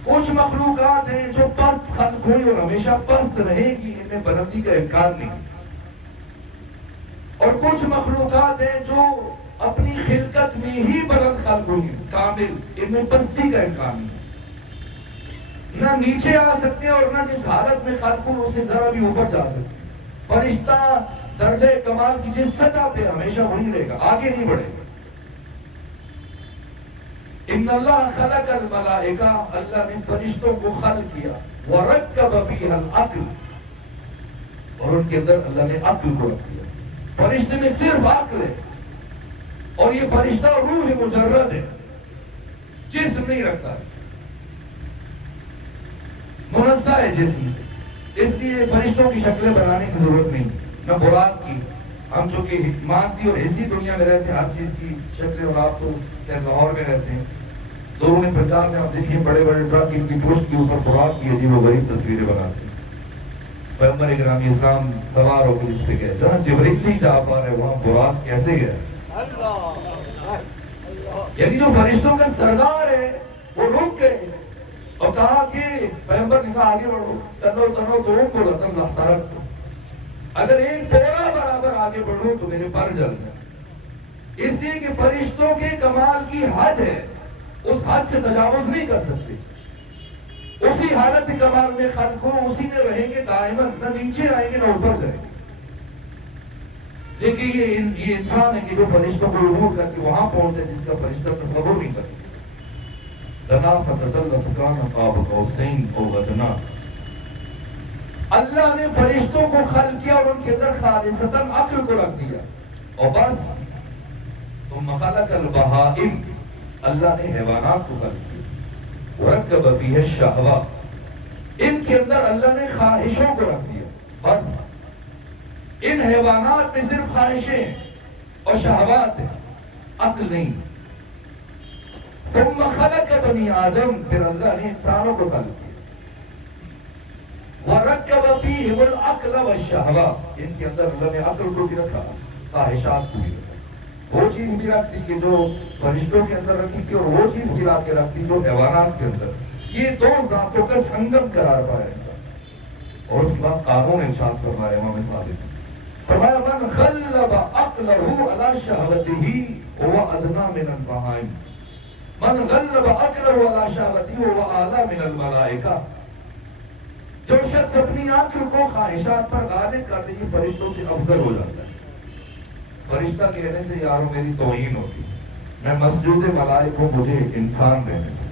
کچھ مخلوقات ہیں جو پست خلق ہوئی اور ہمیشہ پست رہے گی، ان میں بلندی کا امکان نہیں. اور کچھ مخلوقات ہیں جو اپنی خلقت میں ہی بلند خلق ہوئی، کامل، ان میں پستی کا امکان نہیں. نہ نیچے آ سکتے اور نہ جس حالت میں خلق ہو اس سے ذرا بھی اوپر جا سکتے. فرشتہ درجہ کمال کی جس سطح پہ ہمیشہ وہی رہے گا، آگے نہیں بڑھے گا. ان اللہ خلق الملائکہ، اللہ نے فرشتوں کو خلق کیا. وَرَكَّبَ فِيهَا الْعَقْلُ، اور ان کے اندر اللہ نے عقل کو رکھ دیا. فرشتے میں صرف عقل ہے، اور یہ فرشتہ روح مجرد ہے، جسم نہیں رکھتا، منزہ ہے جسم سے. اس لیے فرشتوں کی شکلیں بنانے کی ضرورت نہیں، نہ براق کی. ہم چونکہ مادی اور ایسی دنیا میں رہتے ہیں، ہر چیز کی شکلیں، اور آپ تو لاہور میں رہتے ہیں، لوگوں نے پنجاب میں آپ دیکھیے بڑے بڑے ٹرک ان کی پشت کے اوپر براق کی عجیب و غریب تصویریں بناتے ہیں. پیغمبر اکرام اسلام سوار ہو کر اس پہ گئے، جہاں جبریل نہیں جا پا رہے وہاں براق کیسے گئے؟ یعنی جو فرشتوں کا سردار ہے وہ رک گئے اور کہا کہ پیغمبر نے کہا آگے بڑھو، تنو تنو تو کو رتن اللہ ترک، اگر ایک پورا برابر آگے بڑھو تو میرے پر جل گئے. اس لیے کہ فرشتوں کے کمال کی حد ہے، اس حد سے تجاوز نہیں کر سکتے. اسی حالت کمال میں خلق ہو، اسی میں رہیں گے دائماً، نہ نیچے آئیں گے نہ اوپر جائیں گے. دیکھیے یہ انسان ہے کہ جو فرشتوں کو عبور کر کے وہاں پہنچتے جس کا فرشتہ تصور نہیں کر سکتے. دنا فتدل فکان قاب قوسین او ادنا. اللہ نے فرشتوں کو خلق کیا اور ان کے اندر خالصتاً عقل کو رکھ دیا اور بس. ثم خلق البہائم، اللہ نے حیوانات کو خلق کیا. ورکب فیہ الشہوہ، ان کے اندر اللہ نے خواہشوں کو رکھ دیا. بس ان حیوانات میں صرف خواہشیں اور شہوات ہیں، عقل نہیں. ثم خلق بنی آدم، پھر اللہ نے انسانوں کو خلق کیا. ورکب فیہم العقل والشہوہ، ان کے اندر اللہ نے عقل کو بھی رکھا، خواہشات کو بھی رکھا. وہ چیز بھی رکھ دی کہ جو فرشتوں کے اندر رکھی تھی اور وہ چیز بھی لا کے رکھ دی جو حیوانات کے اندر. یہ دو ذاتوں کا سنگم قرار پایا انسان. اور اس کے بعد قانون ارشاد فرمایا امام صادق، فرمایا من غلب عقلہ علی شہوتہ هو ادنی من البہائم، من غلب عقلہ علی شہوتہ هو اعلی من الملائکہ. جو شخص اپنی عقل کو خواہشات پر غالب کر دے یہ فرشتوں سے افضل ہو جاتا ہے. فرشتہ کہنے سے یارو میری توہین ہوتی، میں مسجود ملائک ہوں، مجھے انسان رہنے دو.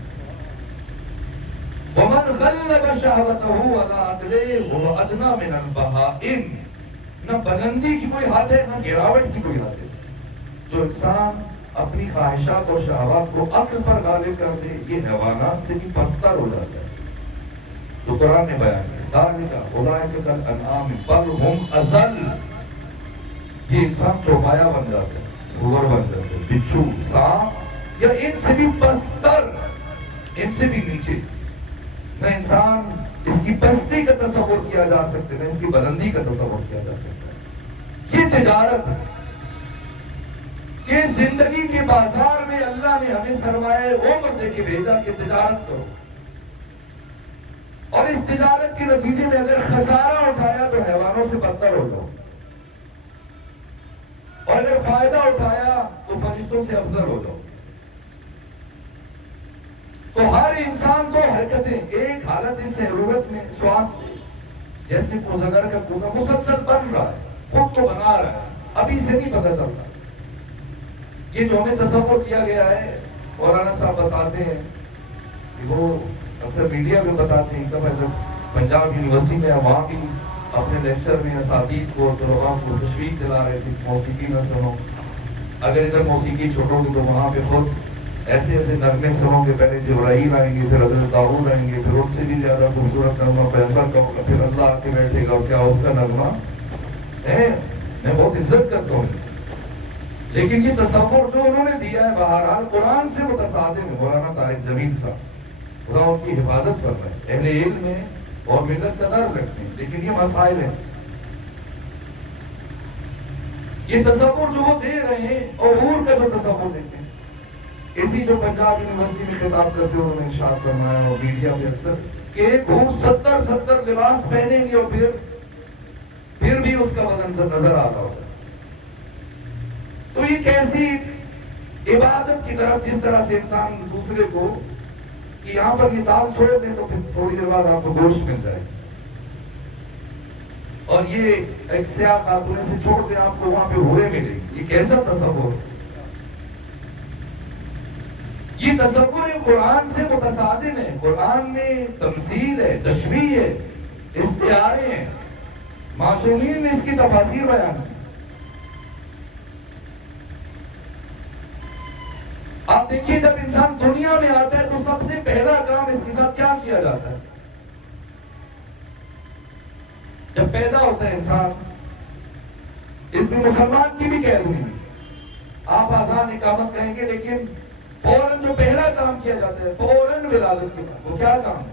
ومن غلب شہوتہ علی عقلہ هو ادنی من البہائم. نہ بلندی کی کوئی حد ہے نہ گراوٹ کی کوئی حد ہے. جو انسان اپنی خواہشات اور شہوات کو عقل پر غالب کر دے یہ حیوانات سے بھی پستر ہو جاتا ہے. جو قرآن نے بیان کیا ذالک اولئک کالانعام بل ہم اضل. یہ انسان چوپایا بن جاتا ہے، سور بن جاتا ہے، بچھو، سانپ یا ان سے بھی پستر، ان سے بھی نیچے. نہ انسان اس کی پستی کا تصور کیا جا سکتا ہے نہ اس کی بلندی کا تصور کیا جا سکتا ہے. یہ تجارت ہے کہ زندگی کے بازار میں اللہ نے ہمیں سرمایہ عمر دے کے بھیجا کہ تجارت کرو، اور اس تجارت کے نتیجے میں اگر خسارہ اٹھایا تو حیوانوں سے بدتر ہو جاؤ، اور اگر فائدہ اٹھایا تو فرشتوں سے افضل ہو جاؤ. تو ہر انسان کو حرکتیں ایک حالت اس ضرورت میں سواد سے، جیسے کوزگر کا کوزہ مسلسل بن رہا ہے، خود کو بنا رہا ہے، ابھی سے نہیں پتہ چلتا. یہ جو ہمیں تصور کیا گیا ہے مولانا صاحب بتاتے ہیں کہ وہ اکثر میڈیا میں بتاتے ہیں. جب پنجاب یونیورسٹی میں وہاں بھی اپنے لیکچر میں اساتذہ کو طلباء کو تشویق دلا رہے تھے موسیقی نہ سنو، اگر ادھر موسیقی چھوڑو گے تو وہاں پہ خود ایسے ایسے نغمے سنو گے، پہلے جبرائیل آئیں گے، پھر حضرت داؤد آئیں گے، پھر ان سے بھی زیادہ خوبصورت نغمہ پیغمبر کا ہوگا، پھر اللہ آ کے بیٹھے گا اور کیا اس کا نغمہ ہے. میں بہت عزت کرتا ہوں، لیکن یہ تصور جو انہوں نے دیا ہے بہرحال قرآن سے متصادم ہے. مولانا طارق جمیل صاحب خدا ان کی حفاظت کر رہے ہیں، اہل علم میں اور ملت کا در رکھتے ہیں، لیکن یہ مسائل ہیں. یہ تصور جو وہ دے رہے ہیں عبور کا جو تصور دیتے ہیں، اسی جو پنجاب یونیورسٹی میں خطاب کرتے ہوئے انہوں نے ارشاد فرمایا اور میڈیا میں اکثر کہ ایک حور 70 لباس پہنیں گے اور پھر بھی اس کا وزن نظر آ رہا ہوگا. تو یہ کیسی عبادت کی طرف جس طرح سے انسان دوسرے کو کہ یہاں پر یہ دال چھوڑ دیں تو پھر تھوڑی دیر بعد آپ کو گوشت مل جائے، اور یہ ایک سیاہ خاتون سے چھوڑ دیں آپ کو وہاں پہ حوریں ملیں. یہ کیسا تصور ہے؟ یہ تصور قرآن سے متصادم ہے. قرآن میں تمثیل ہے، تشبیہ ہے، استعارے ہیں، معصومین نے اس کی تفاسیر بیان کی. آپ دیکھیے جب انسان دنیا میں آتا ہے تو سب سے پہلا کام اس کے ساتھ کیا کیا جاتا ہے؟ جب پیدا ہوتا ہے انسان، اس میں مسلمان کی بھی قید نہیں، آپ آزان اقامت کہیں گے، لیکن فوراً جو پہلا کام کیا جاتا ہے فوراً ولادت کے بعد وہ کیا کام ہے؟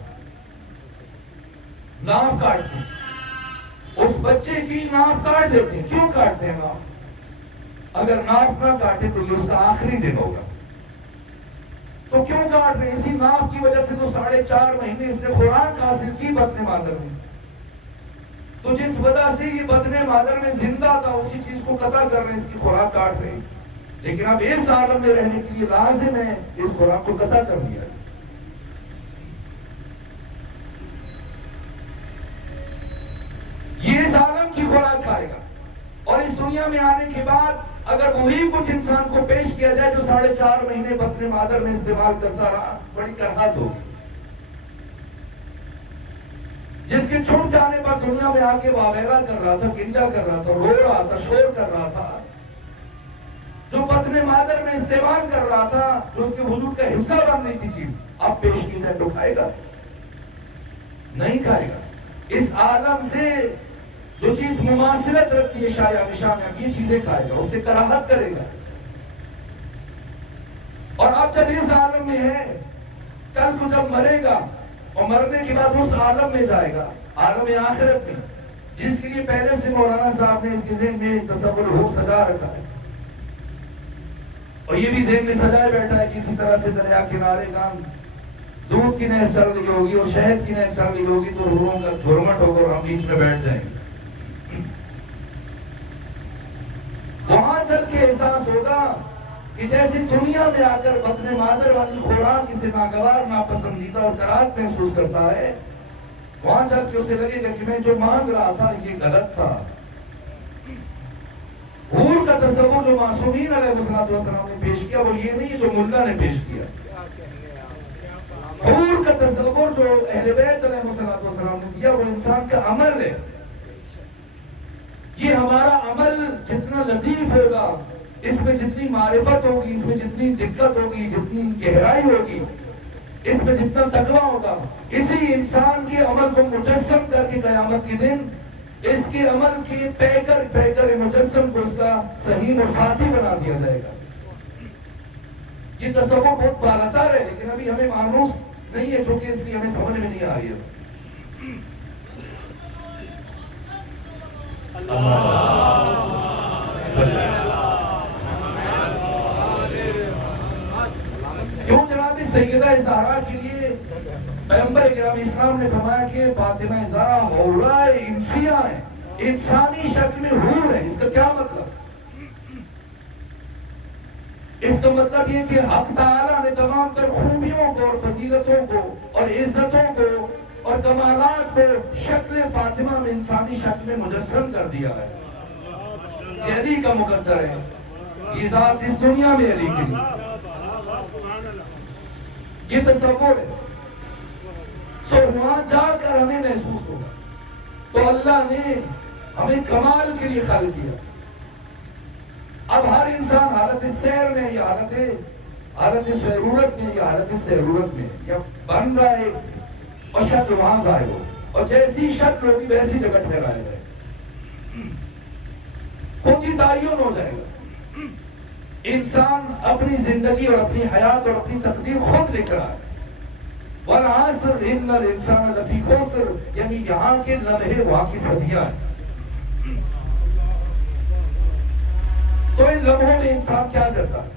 ناف کاٹتے. اس بچے کی ناف کاٹ دیتے ہیں. کیوں کاٹتے ہیں ناف؟ اگر ناف نہ کاٹے تو یہ اس کا آخری دن ہوگا. تو کیوں کاٹ رہے ہیں؟ اسی ناف کی وجہ سے تو 4.5 مہینے اس نے خوراک حاصل کی بطن مادر میں. تو جس وجہ سے یہ بطن مادر میں زندہ تھا اسی چیز کو قطع کر رہے ہیں، اس کی خوراک کاٹ رہے ہیں. لیکن اب اس عالم میں رہنے کے لیے لازم ہے اس خوراک کو قطع کر دیا. یہ اس عالم کی خوراک کھائے گا. اور اس دنیا میں آنے کے بعد اگر وہی کچھ انسان کو پیش کیا جائے جو 4.5 مہینے بطن مادر میں استعمال کرتا رہا، بڑی کرہت ہوگی. جس کے چھوٹ جانے پر دنیا میں آ کے واویلا کر رہا تھا، گنجا کر رہا تھا، رو رہا تھا، شور کر رہا تھا، جو بطن مادر میں استعمال کر رہا تھا، جو اس کے وجود کا حصہ بن رہی تھی چیز، اب پیش کی جائے تو کھائے گا؟ نہیں کھائے گا. اس عالم سے جو چیز مماثلت رکھتی ہے شایع نشان ہے، اب یہ چیزیں کھائے گا، اس سے کراہت کرے گا. اور اب جب اس عالم میں ہے، کل کو جب مرے گا اور مرنے کے بعد اس عالم میں جائے گا، عالم آخرت میں، جس کے لیے پہلے سے مولانا صاحب نے اس کے ذہن میں تصور ہو سجا رکھا ہے. اور یہ بھی ذہن میں سجائے بیٹھا ہے کہ اسی طرح سے دریا کنارے کام دودھ کی نہر چل رہی ہوگی اور شہد کی نہر چل رہی ہوگی تو روحوں کا جھرمٹ ہوگا اور ہم بیچ میں بیٹھ جائیں گے. وہاں چل کے احساس ہوگا کہ جیسے دنیا میں آ کر بطن مادر والی خوراک اسے ناگوار، ناپسندیدہ اور کراہت محسوس کرتا ہے، وہاں چل کے اسے لگے گا کہ میں جو مانگ رہا تھا یہ غلط تھا. حور کا تصور جو معصومین علیہ السلام نے پیش کیا وہ یہ نہیں جو ملا نے پیش کیا. حور کا تصور جو اہل بیت علیہ السلام نے دیا وہ انسان کا عمل ہے. یہ ہمارا عمل جتنا لطیف ہوگا، اس میں جتنی معرفت ہوگی، اس میں جتنی دقت ہوگی، جتنی گہرائی ہوگی، اس میں جتنا تقویٰ ہوگا، اسی انسان کے عمل کو مجسم کر کے قیامت کے دن اس کے عمل کے پیکر مجسم کو اس کا صحیح اور ساتھی بنا دیا جائے گا. یہ تصور بہت بالاتر ہے لیکن ابھی ہمیں مانوس نہیں ہے، چونکہ اس لیے ہمیں سمجھ میں نہیں آ رہی ہے. کیوں جناب سیدہ زہرا کے لیے پیغمبر اکرام اسلام نے فرمایا کہ فاطمہ زہرا حورائے انسیہ ہیں، انسانی شکل میں حور ہے. اس کا کیا مطلب؟ اس کا مطلب یہ کہ حق تعالیٰ نے تمام تر خوبیوں کو اور فضیلتوں کو اور عزتوں کو اور کمالات کو شکل فاطمہ میں انسانی شکل میں مجسم کر دیا ہے. یہ علی کا مقدر ہے، یہ ذات اس دنیا میں علی کے لیے، یہ تصور ہے. سو وہاں جا کر ہمیں محسوس ہوگا. تو اللہ نے ہمیں کمال کے لیے خلق کیا. اب ہر انسان حالت سیر میں یا حالت سیرورت میں یا حالت سیرورت میں یا بن رہا ہے اور شکل وہاں ظاہر ہو، اور جیسی شکل ہوگی ویسی جگہ ٹھہرایا جائے، خود ہی تعین ہو جائے گا. انسان اپنی زندگی اور اپنی حیات اور اپنی تقدیر خود لکھ رہا ہے. والعصر ان الانسان لفی خسر، یعنی یہاں کے لمحے وہاں کی صدیاں ہیں. تو ان لمحوں میں انسان کیا کرتا ہے؟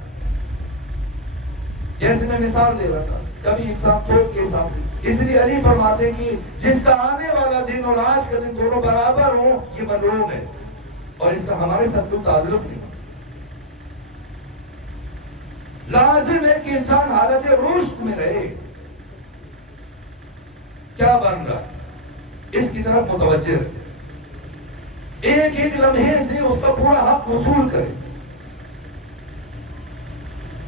جیسے میں مثال دے رہا تھا، کبھی انسان تھوک کے حساب سے، اس لیے علی فرماتے ہیں کہ جس کا آنے والا دن اور آج کا دن دونوں برابر ہوں یہ ملعون ہے، اور اس کا ہمارے ساتھ کوئی تعلق نہیں. لازم ہے کہ انسان حالت رشد میں رہے. کیا بن رہا اس کی طرف متوجہ رہے، ایک ایک لمحے سے اس کا پورا حق وصول کرے.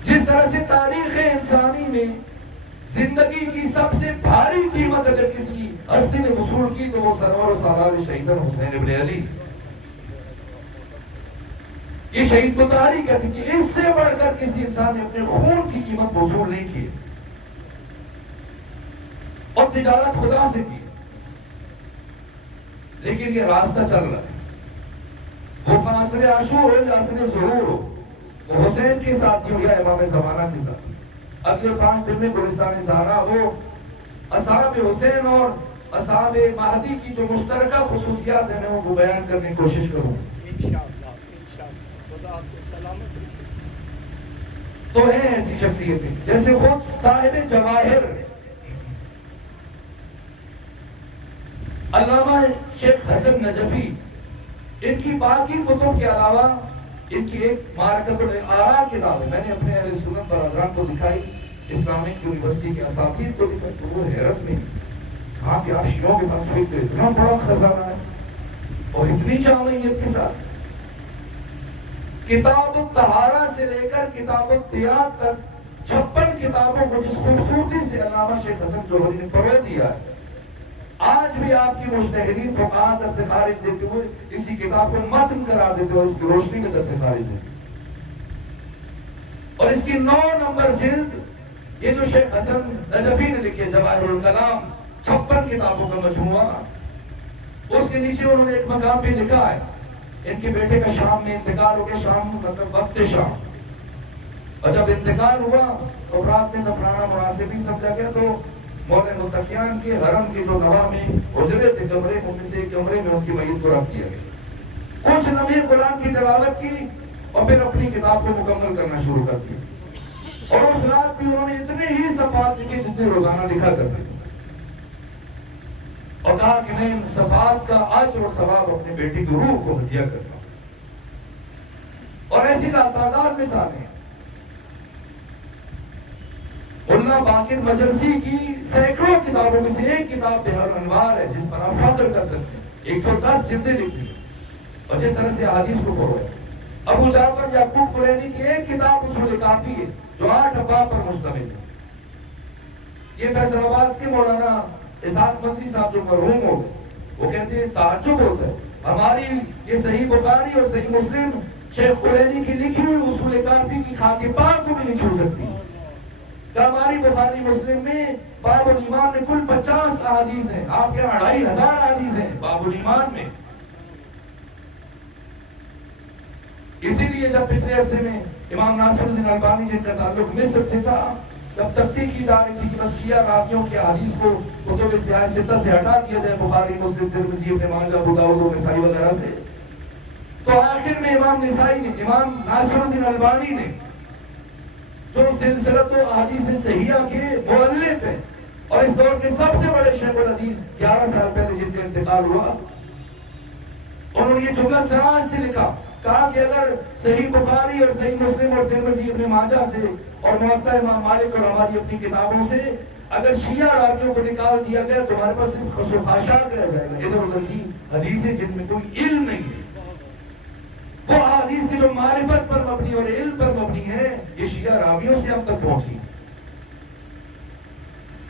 جس طرح سے تاریخ انسانی میں زندگی کی سب سے بھاری قیمت اگر کسی ہستی نے وصول کی تو وہ سرور سالار شہیدان حسین ابن علی. یہ شہید کو تاریخ کہتی کہ اس سے بڑھ کر کسی انسان نے اپنے خون کی قیمت وصول نہیں کی اور تجارت خدا سے کی. لیکن یہ راستہ چل رہا ہے، وہ عصر عاشور ہو یا عصر ظہور ہو، وہ حسین کے ساتھ ہو یا امام زمانہ کے ساتھ. اگلے 5 دن میں گلستان زہرا وہ اصحاب حسین اور اصحاب مہدی کی جو مشترکہ خصوصیات ہیں میں وہ بیان کرنے کی کوشش کروں. انشاءاللہ خدا آپ کو سلامت رکھے. تو ہیں ایسی شخصیتیں جیسے خود صاحب جواہر علامہ شیخ حسن نجفی، ان کی باقی کتب کے علاوہ ان کی ایک معرکۃ الآراء کتاب ہے، میں نے اپنے اہل سنت برادران کو دکھائی، اسلامک یونیورسٹی کے اساتذہ کو دکھائی تو وہ حیرت میں کہا کہ آپ شیعوں کے پاس فکر اتنا بڑا خزانہ ہے اور اتنی جامعیت کے ساتھ. کتاب الطہارہ سے لے کر کتاب الطیاب تک 56 کتابوں کو جس خوبصورتی سے علامہ شیخ حسن جوہری نے پڑھ دیا ہے، آج بھی آپ کی مجتہدین فقہاء در سے خارج دیتے ہوئے اسی کتاب کو متن کرا دیتے ہوئے اس کی روشنی میں در سے خارج دیتے. اور اس کی 9 نمبر جلد یہ جو شیخ حسن نجفی نے لکھے جواہر الکلام 56 کتابوں کا مجموعہ، اس کے نیچے انہوں نے ایک مقام پہ لکھا ہے ان کے بیٹے کا شام میں انتقال ہو گیا. شام مطلب وقت شام، اور جب انتقال ہوا تو رات میں دفنانا مناسب نہیں سمجھا گیا تو مولا متقیان کے حرم کے جو نواح میں حجرے تھے کمرے، ان میں سے ایک کمرے میں ان کی میت کو رکھ دیا گیا. کچھ لمحے قرآن کی تلاوت کی اور پھر اپنی کتاب کو مکمل کرنا شروع کر دیا. اور اس رات بھی انہوں نے اتنے ہی صفحات لکھے جتنے روزانہ لکھا کرتے تھے، اور کہا کہ میں ان صفحات کا اجر اور ثواب اپنے بیٹی کی روح کو ہدیہ کرتا ہوں. اور ایسی لاتعداد مثالیں ہیں. ملا باقر مجلسی کی سینکڑوں کتابوں میں سے ایک کتاب بحر الانوار ہے جس پر آپ فخر کر سکتے ہیں. 110 جلدیں لکھی اور جس طرح سے حدیث کو پڑھو. ابو جعفر یعقوب کلینی کی ایک کتاب اصول کافی ہے جو 8 ابواب پر مشتمل ہے. یہ فیصل آباد کے مولانا اسحاق مدنی صاحب جو مرحوم ہو گئے، وہ کہتے ہیں تعجب ہوتا ہے ہماری یہ صحیح بخاری اور صحیح مسلم شیخ کلینی کی لکھی ہوئی اصول کافی کی خاک پاک کو بھی نہیں چھو سکتی. کہ ہماری بخاری مسلم میں باب الایمان میں کل 50 احادیث ہیں، آپ کے 2500 احادیث ہیں باب الایمان میں. اسی لیے جب پچھلے عرصے میں امام ناصر الدین البانی جن کا تعلق مصر سے تھا، جب تحقیق کی جا رہی تھی کہ بس شیعہ راویوں کی حدیث کو کتب سیاہ ستہ سے ہٹا دیا جائے، بخاری مسلم ترمذی ابن ماجہ ابو داؤد و نسائی وغیرہ سے، تو آخر میں امام نسائی نے، امام ناصر الدین البانی نے جو سلسلۃ احادیث صحیحہ کے مؤلف ہیں اور اس دور کے سب سے بڑے شیخ الحدیث 11 سال پہلے جن کا انتقال ہوا، انہوں نے یہ جملہ سراج سے لکھا، کہا کہ اگر صحیح بخاری اور صحیح مسلم اور ترمذی ابن ماجہ سے اور موطا امام مالک اور ہماری اپنی کتابوں سے اگر شیعہ راویوں کو نکال دیا گیا تو ہمارے پاس صرف خس و خاشاک رہ جائے گا، ادھر ادھر کی حدیثیں جن میں کوئی علم نہیں ہے. وہ حدیث کی جو معرفت پر مبنی اور علم پر مبنی ہے یہ شیعہ راویوں سے اب تک پہنچی.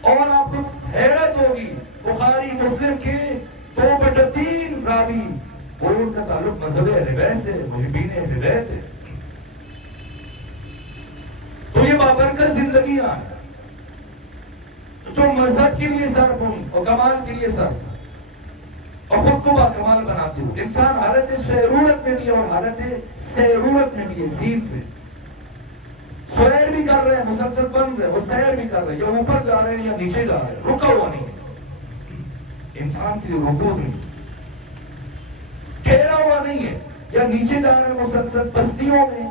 اور آپ کو حیرت ہوگی بخاری مسلم کے 2/3 راوی وہ ان کا تعلق مذہب اہل بیت سے، محبین اہل بیت ہے. تو یہ بابرکت زندگیاں ہیں جو مذہب کے لیے صرف ہوئی اور کمال کے لیے صرف اور خود کو باکمال بناتی ہوں. انسان حالت سیرورت میں بھی اور حالت سیرورت میں بھی ہے، سین سے سیر بھی کر رہے ہیں، مسلسل بن رہے ہیں، وہ سیر بھی کر رہے ہیں، یا اوپر جا رہے ہیں یا نیچے جا رہے ہیں، رکا ہوا نہیں ہے. انسان کے لیے رکوع نہیں، ٹھہرا ہوا نہیں ہے، یا نیچے جا رہے ہیں مسلسل پستیوں میں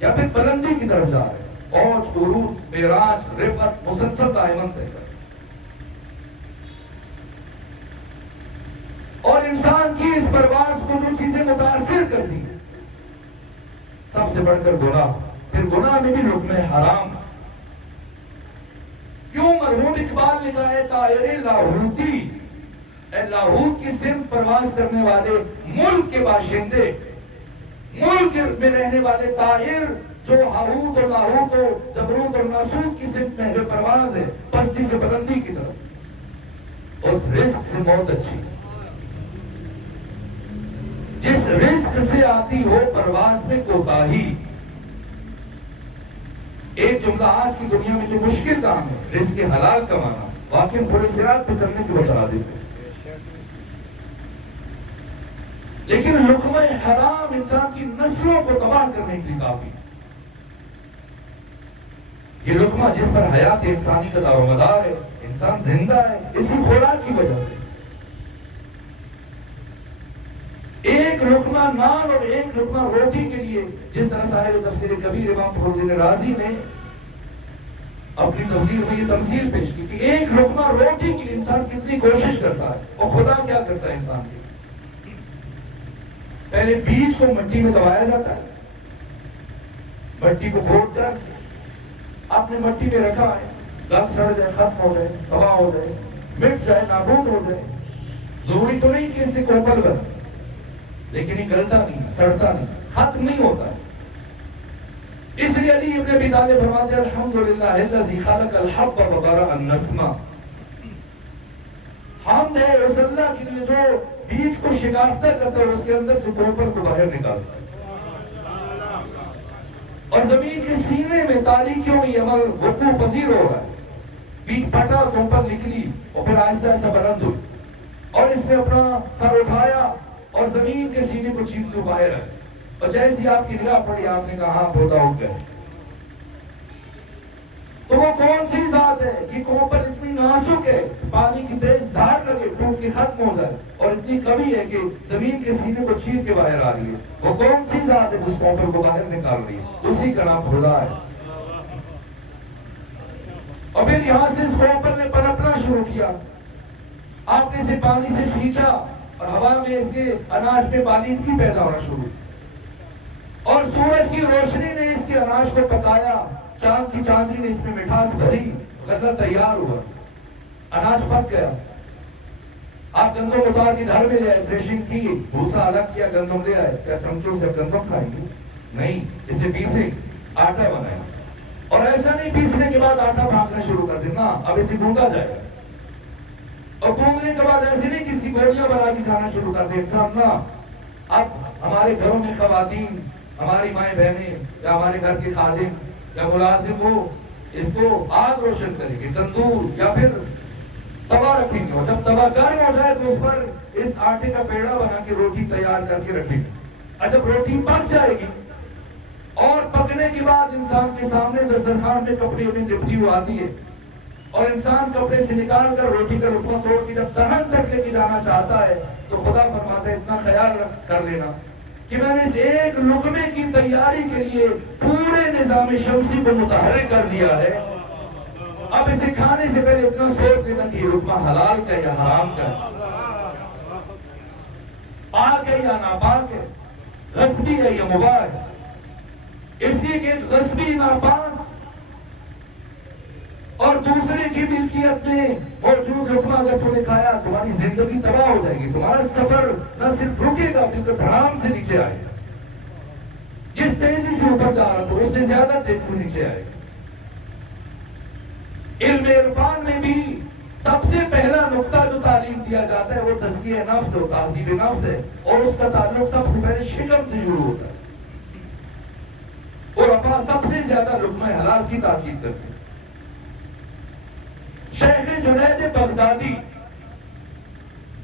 یا پھر بلندی کی طرف جا رہے ہیں، اوج عروج معراج رفعت مسلسل دائماً طے کر. اور انسان کی اس پرواز کو جو چیزیں متاثر کرتی ہیں سب سے بڑھ کر گناہ، پھر گناہ میں بھی لقم حرام. کیوں مرحوم اقبال لکھا ہے طائر لاہوتی، اے لاہوت کی سمت پرواز کرنے والے ملک کے باشندے، ملک میں رہنے والے طائر جو ہاروت اور لاہوت اور جبروت اور ناسوت کی سمت میں پرواز ہے، پستی سے بلندی کی طرف. اس رزق سے موت اچھی، جس رزق سے آتی ہو پرواز میں کوتاہی. ایک جملہ آج کی دنیا میں جو مشکل کام ہے رزق حلال کمانا، واقعی تھوڑے صراط پہ چلنے کی بتا دیتے، لیکن لقمہ حرام انسان کی نسلوں کو تباہ کرنے کے لیے کافی. یہ لقمہ جس پر حیات انسانی کا دار و مدار ہے، انسان زندہ ہے اسی خوراک کی وجہ سے۔ ایک لقمہ نان اور ایک لقمہ روٹی کے لیے، جس طرح صاحب تفسیر کبیر امام فخر الدین رازی نے اپنی تفسیر میں یہ تمثیل پیش کی کہ ایک لقمہ روٹی کے لیے انسان کتنی کوشش کرتا ہے، اور خدا کیا کرتا ہے انسان کے؟ پہلے بیج کو مٹی میں دبایا جاتا ہے، مٹی کو کھود کر آپ نے مٹی میں رکھا ہے، گل سڑ جائے، ختم ہو جائے، تباہ ہو جائے، مٹ جائے، نابود ہو جائے، ضروری تو نہیں کہ اس سے کوپل بنے، لیکن یہ گلتا نہیں، سڑتا نہیں، ختم نہیں ہوتا ہے۔ اس لیے علی ابن ابی طالب فرماتے ہیں الحمدللہ الذی خلق الحب وبرأ النسمہ، حمد ہے اس اللہ کے لیے جو بیج کو شکافتہ کرتا ہے اور اس کے اندر سے کوپل کو باہر نکالتا ہے، اور زمین کے سینے میں تاریکیوں میں یہ عمل وقوع پذیر ہو رہا ہے۔ بیج پھٹا، کوپل نکلی اور پھر آہستہ آہستہ بلند ہوئی، اور اس نے اپنا سر اٹھایا اور زمین کے سینے کو چیرتے ہوئے باہر آئے، اور جیسی آپ کی نگاہ پڑی آپ نے کہا ہاں پودا اٹھ گئے۔ تو وہ کون سی ذات ہے؟ یہ کوپل اتنی نازک ہے، پانی کی تیز دھار لگے ٹوٹ کے ختم ہو جائے، اور اتنی کمی ہے کہ زمین کے سینے کو چیر کے باہر آ رہی ہے۔ وہ کون سی ذات ہے جس کوپل کو باہر نکال رہی ہے؟ اسی کا نام خدا ہے۔ اور پھر یہاں سے اس کوپل نے پنپنا شروع کیا، آپ نے اسے پانی سے سینچا اور ہوا میں اس کے اناج میں بالیدگی پیدا ہونا شروع، اور سورج کی روشنی نے اس کے اناج کو پکایا، چاند کی چاندنی نے اس میں مٹھاس بھری، غلہ تیار ہوا، اناج پک گیا۔ آپ گندم اتار کے گھر میں لے آئے، تھریشنگ کی، بھوسا الگ کیا، گندم لے آئے، کیا چمچوں سے گندم کھائیں گے؟ نہیں، اسے پیسے آٹا بنایا، اور ایسا نہیں پیسنے کے بعد آٹا بھانکنا شروع کر دینا، اب اسے گوندا جائے گا، اور گوندنے کے بعد ایسے نہیں کسی گولیاں بنا کے کھانا شروع کر دے انسان، نہ۔ اب ہمارے گھروں میں خواتین، ہماری مائیں بہنیں یا ہمارے گھر کے خادم یا ملازم وہ اس کو آگ روشن کریں گے، تندور یا پھر توا رکھیں گے، اور جب توا گرم ہو جائے تو اس پر اس آٹے کا پیڑا بنا کے روٹی تیار کر کے رکھیں گے، اور جب روٹی پک جائے گی اور پکنے کے بعد انسان کے سامنے دسترخوان میں کپڑے میں لپٹی ہوئی آتی ہے، اور انسان کپڑے سے نکال کر روٹی کا لقمہ توڑ کے جب دہن تک لے کے جانا چاہتا ہے تو خدا فرماتا ہے اتنا خیال کر لینا کہ میں نے اس ایک لقمے کی تیاری کے لیے پورے نظام شمسی کو متحرک کر دیا ہے، اب اسے کھانے سے پہلے اتنا سوچ لینا کہ یہ لقمہ حلال کا یا حرام کا ہے، پاک ہے یا ناپاک ہے، غصبی ہے یا مباح ہے۔ اس لیے کہ غصبی، ناپاک اور دوسرے کی ملکیت میں موجود لقمہ اگر تم نے کھایا تمہاری زندگی تباہ ہو جائے گی، تمہارا سفر نہ صرف رکے گا بلکہ دھڑام سے نیچے آئے گا، جس تیزی سے اوپر جا رہا تھا اس سے زیادہ تیزی سے نیچے آئے گا۔ علم عرفان میں بھی سب سے پہلا نقطہ جو تعلیم دیا جاتا ہے وہ تزکیہ نفس و تہذیب نفس ہے، اور اس کا تعلق سب سے پہلے شکم سے شروع ہوتا ہے، اور عرفا سب سے زیادہ لقمہ حلال کی تاکید کرتے ہیں۔ شیخ جنید بغدادی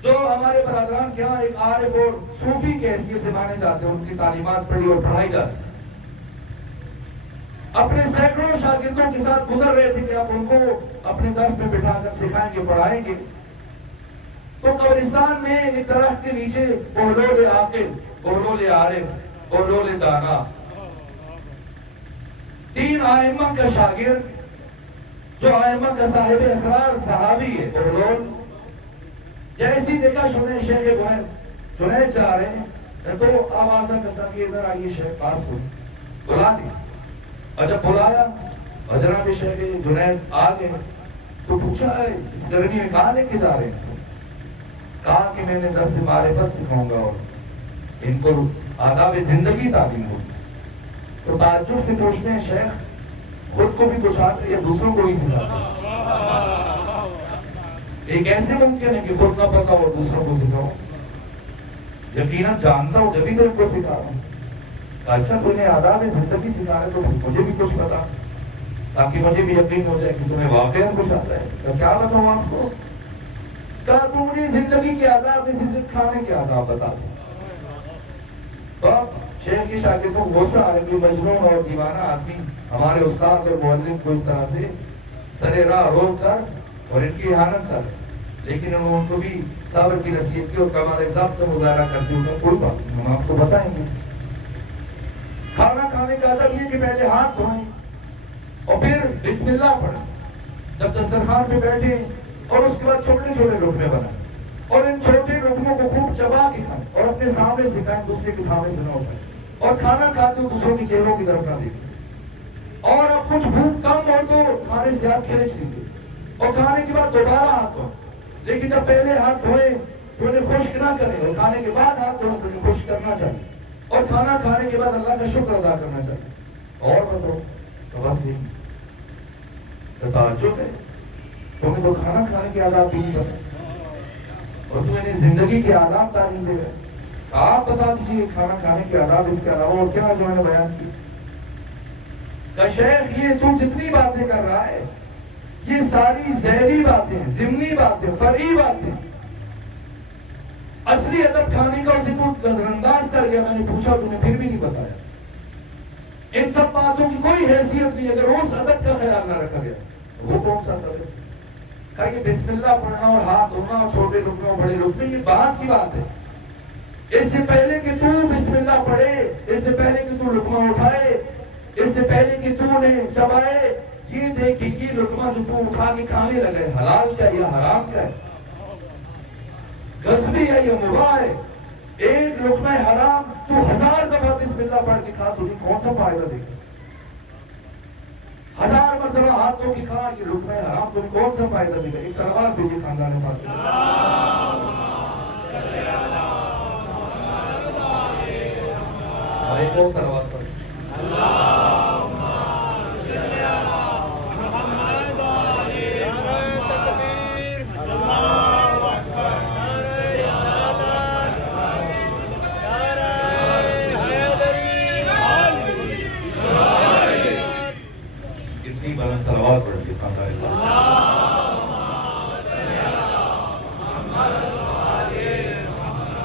جو ہمارے برادران کے ہاں ایک عارف اور صوفی کے حیثیت سے مانے جاتے ہیں، ان کی تعلیمات پڑھی اور پڑھائی جاتی ہیں، اپنے سینکڑوں شاگردوں کے ساتھ گزر رہے تھے کہ آپ ان کو اپنے درس میں بٹھا کر سکھائیں گے، پڑھائیں گے، تو قبرستان میں ایک درخت کے نیچے بہلول عاقل، بہلول عارف، بہلول دانا، تین ائمہ کا شاگرد جو ائمہ کا صاحب اسرار صحابی ہے بہلول، جیسی دیکھا شیخ جنید جا رہے ہیں تو آوازہ کسا کہ ادھر آئیے شیخ پاس ہو، بلا دیا، اور جب بلایا اور جناب شیخ جنید آ گئے تو پوچھا اس گرمی میں کہاں لے کے جا رہے ہیں؟ کہا کہ میں نے درس معرفت سکھاؤں گا اور ان کو آداب زندگی تعلیم ہوگی۔ تو تعجب سے پوچھتے ہیں شیخ خود کو بھی کچھ آتا ہے یا دوسروں کو ہی سکھاتے ہیں؟ ایک ایسے ممکن ہے کہ خود نہ پتا ہو دوسروں کو سکھاؤ؟ یقیناً جانتا ہوں جبھی تو ان کو سکھا رہا ہوں۔ اچھا تو انہیں آداب زندگی سکھا رہے تو مجھے بھی کچھ پتا تاکہ مجھے بھی یقین ہو جائے کہ تمہیں واقعاً کچھ آتا ہے۔ تو کیا بتاؤں آپ کو؟ کہا تم نے زندگی کے آداب میں سے صرف کھانے کے آداب بتا دیں۔ تو شیخ کے شاگردوں کو غصہ آیا کہ مجنون اور دیوانہ آدمی ہمارے استاد اور معلم کو اس طرح سے سرے راہ روک کر اور ان کی اہانت کر، لیکن انہوں نے ان کو بھی صبر کی نصیحت کی اور کمال ضبط کا مظاہرہ کرتے ہوئے کوئی بات نہیں، ہم آپ کو بتائیں گے۔ کھانا کھانے کا ادب یہ کہ پہلے ہاتھ دھوئیں اور پھر بسم اللہ پڑھیں جب دسترخوان پہ بیٹھے، اور اس کے بعد چھوٹے چھوٹے لقمے بنائیں اور ان چھوٹے لقموں کو خوب چبا کے کھائیں اور اپنے سامنے سے کھائیں، دوسرے کے سامنے سے نہ اٹھائیں، اور کھانا کھاتے ہو دوسروں کے چہروں کی طرف نہ دیکھیں، اور اب کچھ بھوک کم ہو تو کھانے سے ہاتھ کھینچ لیجیے اور کھانے کے بعد دوبارہ ہاتھ دھوئیں، لیکن جب پہلے ہاتھ دھوئیں تو انہیں خشک نہ کریں، اور کھانے کے بعد ہاتھ دھوئیں تو انہیں خشک کرنا چاہیے، اور کھانا کھانے کے بعد اللہ کا شکر ادا کرنا چاہیے۔ اور بتاؤ تو بس یہی تعجب ہے، تمہیں تو کھانا کھانے کے آداب بھی نہیں پتہ اور تم انہیں زندگی کے آداب تعلیم دے رہے، آپ بتا دیجیے کھانا کھانے کے آداب اس کے علاوہ اور کیا جو میں نے بیان کی کہ شیخ یہ تو جتنی باتیں کر رہا ہے یہ ساری ذیلی باتیں، ضمنی باتیں، فرعی باتیں، اصلی ادب کھانے کا اسے تو نظر انداز کر گیا۔ میں نے پوچھا تم نے پھر بھی نہیں بتایا، ان سب باتوں کی کوئی حیثیت نہیں اگر اس ادب کا خیال نہ رکھا گیا۔ وہ کون سا ادب ہے؟ کہ یہ بسم اللہ پڑھنا اور ہاتھ دھونا اور چھوٹے لقمے اور بڑے لقمے یہ بات کی بات ہے، اس سے پہلے کہ تو بسم اللہ پڑھے، اس سے پہلے کہ تو لقمہ اٹھائے، اس سے پہلے کہ تو نے چبائے، یہ دیکھ یہ لقمہ جو تو اٹھا کے کھانے لگے حلال کیا یا حرام کیا ہے، غصبی ہے یا مباح ہے، ایک لقمہ حرام تو 1000 دفعہ بسم اللہ پڑھ کے کھا، تجھے کون سا فائدہ دے گا؟ 1000 مرتبہ ہاتھ دھو کے کھا، یہ لقمہ حرام تمہیں کون سا فائدہ دے گا؟ ایک سلوات بھیجیے خاندان فاطمہ۔ ایک اور سلوات پڑھیں۔ اتنی بلند سلوات پڑھیں گے خاندان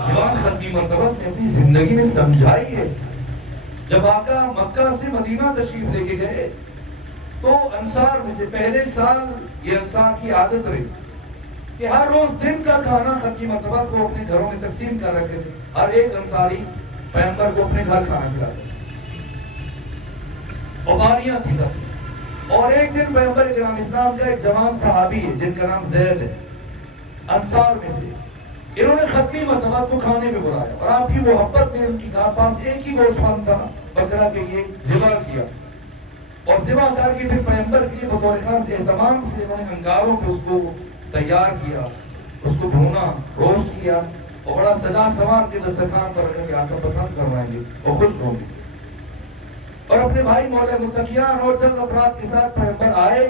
امام ختمی مرتبہ نے اپنی زندگی میں سمجھائی ہے۔ جب آقا مکہ سے مدینہ تشریف لے کے گئے تو انصار میں سے پہلے سال یہ انصار کی عادت رہی کہ ہر روز دن کا کھانا ختمی مرتبہ کو اپنے گھروں میں تقسیم کر رکھے تھے، ہر ایک انصاری پیغمبر کو اپنے گھر کھانا کھلاتے اور باریاں تھی سب۔ اور ایک دن پیغمبر کرام اسلام کا ایک جوان صحابی ہے جن کا نام زید ہے، انصار میں سے، انہوں نے ختمی مرتبہ کو کھانے میں بلایا اور آپ کی محبت میں ان کی پاس ایک ہی گوشت تھا بکرا کے یہ ذبح کیا اور ذبح کر کے پھر پیغمبر کے لیے بطور خاص اہتمام سے انہوں نے انگاروں پہ اس کو تیار کیا، اس کو بھونا، روسٹ کیا اور بڑا سجا سوار کے دسترخوان پر رکھیں گے، آقا پسند کروائیں گے اور خوش ہوں گے۔ اور اپنے بھائی مولا متقیان اور چند افراد کے ساتھ پیغمبر آئے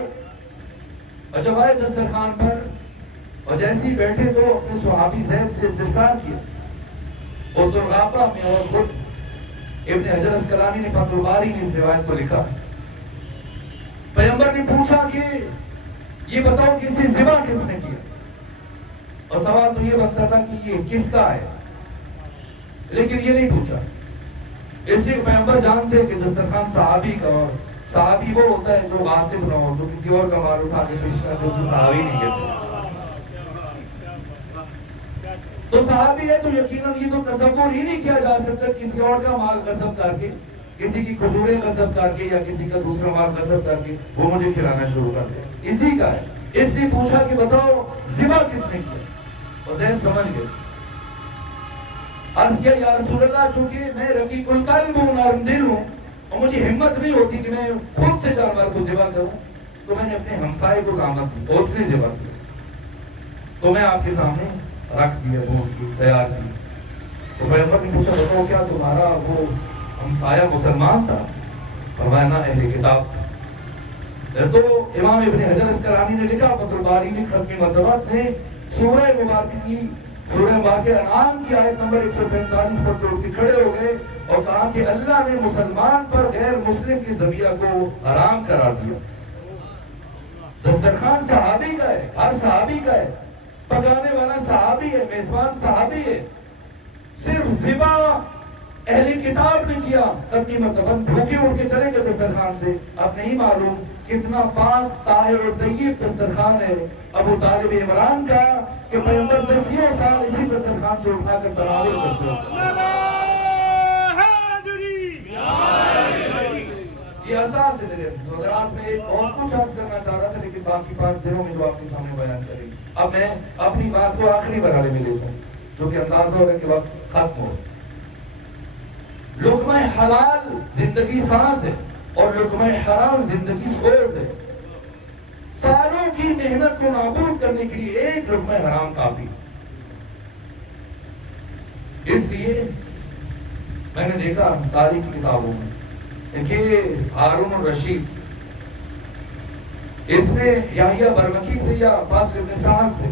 اور جب آئے دسترخوان پر اور جیسے ہی بیٹھے تو اپنے صحابی زید سے استفسار کیا۔ اس ذوالغابہ میں اور خود ابن حجر اسقلانی نے فتح الباری میں اس روایت کو لکھا، پیغمبر نے پوچھا کہ یہ بتاؤ کہ اسے ذبح کس نے کیا، اور سوال تو یہ بنتا تھا کہ یہ کس کا ہے، لیکن یہ نہیں پوچھا اس لیے پیغمبر جانتے کہ دسترخوان صحابی کا، اور صحابی وہ ہوتا ہے جو غاصب نہ ہو، جو کسی اور کا مال اٹھا کے پیش کرے، اسے صحابی نہیں کہتے۔ تو صحابی ہے تو یقیناً یہ تو تصور ہی نہیں کیا جا سکتا کسی اور کا مال غصب کر کے، کسی کی کھجوریں غصب کر کے یا کسی کا دوسرا مال غصب کر کے وہ مجھے کھلانا شروع کر دے، اسی کا ہے۔ اس لیے پوچھا کہ بتاؤ ذبح کس نے کیا، اور زید سمجھ گئے، عرض کیا یا رسول اللہ چونکہ میں رقیق القلب ہوں، نرم دل ہوں اور مجھے ہمت نہیں ہوتی کہ میں خود سے جانور کو ذبح کروں، تو میں نے اپنے ہمسائے کو زحمت دی اور اس نے ذبح کیا، تو میں آپ کے سامنے رکھ دیا، تیار کی۔ تو پیغمبر نے پوچھا بتاؤ کیا تمہارا وہ ہمسایہ مسلمان تھا؟ فرمایا نہ، اہل کتاب تھا۔ تو امام ابن حجر اسقلانی نے لکھا فتح الباری میں ختمی مرتبہ نے سورہ مبارکہ کی، سورہ مبارکہ انعام کی آیت نمبر 145 پر توڑ کے کھڑے ہو گئے اور کہا کہ اللہ نے مسلمان پر غیر مسلم کی ذبیحہ کو حرام قرار دیا۔ دسترخوان صحابی کا ہے، ہر صحابی کا ہے، پکانے والا صحابی ہے، میزبان صحابی ہے، صرف ذبح اہل کتاب نے کیا ختمی مرتبہ بھوکے اٹھ کے چلے گئے دسترخوان سے. اب نہیں معلوم کتنا پاک طاہر اور طیب دسترخوان ہے ابو طالب عمران کا کہ پیغمبر 10 سال اسی دسترخوان سے اٹھا کر تراویح کرتے ہوتے. یہ اساس ہے میرے عزیز حضرات. میں ایک اور کچھ عرض کرنا چاہ رہا تھا لیکن باقی 5 دنوں میں جو آپ کے سامنے بیان کریں گے. اب میں اپنی بات کو آخری مرحلے میں لیتا ہوں جو کہ اندازہ ہوگا کہ وقت ختم ہو. لقمہ حلال زندگی سانس ہے اور لقمہ حرام زندگی سوز ہے. سالوں کی محنت کو نابود کرنے کے لیے ایک لقمہ حرام کافی. اس لیے میں نے دیکھا تاریخ کی کتابوں میں کہ ہارون الرشید اس نے یحییٰ برمکی سے یا فاضل ابن سہل سے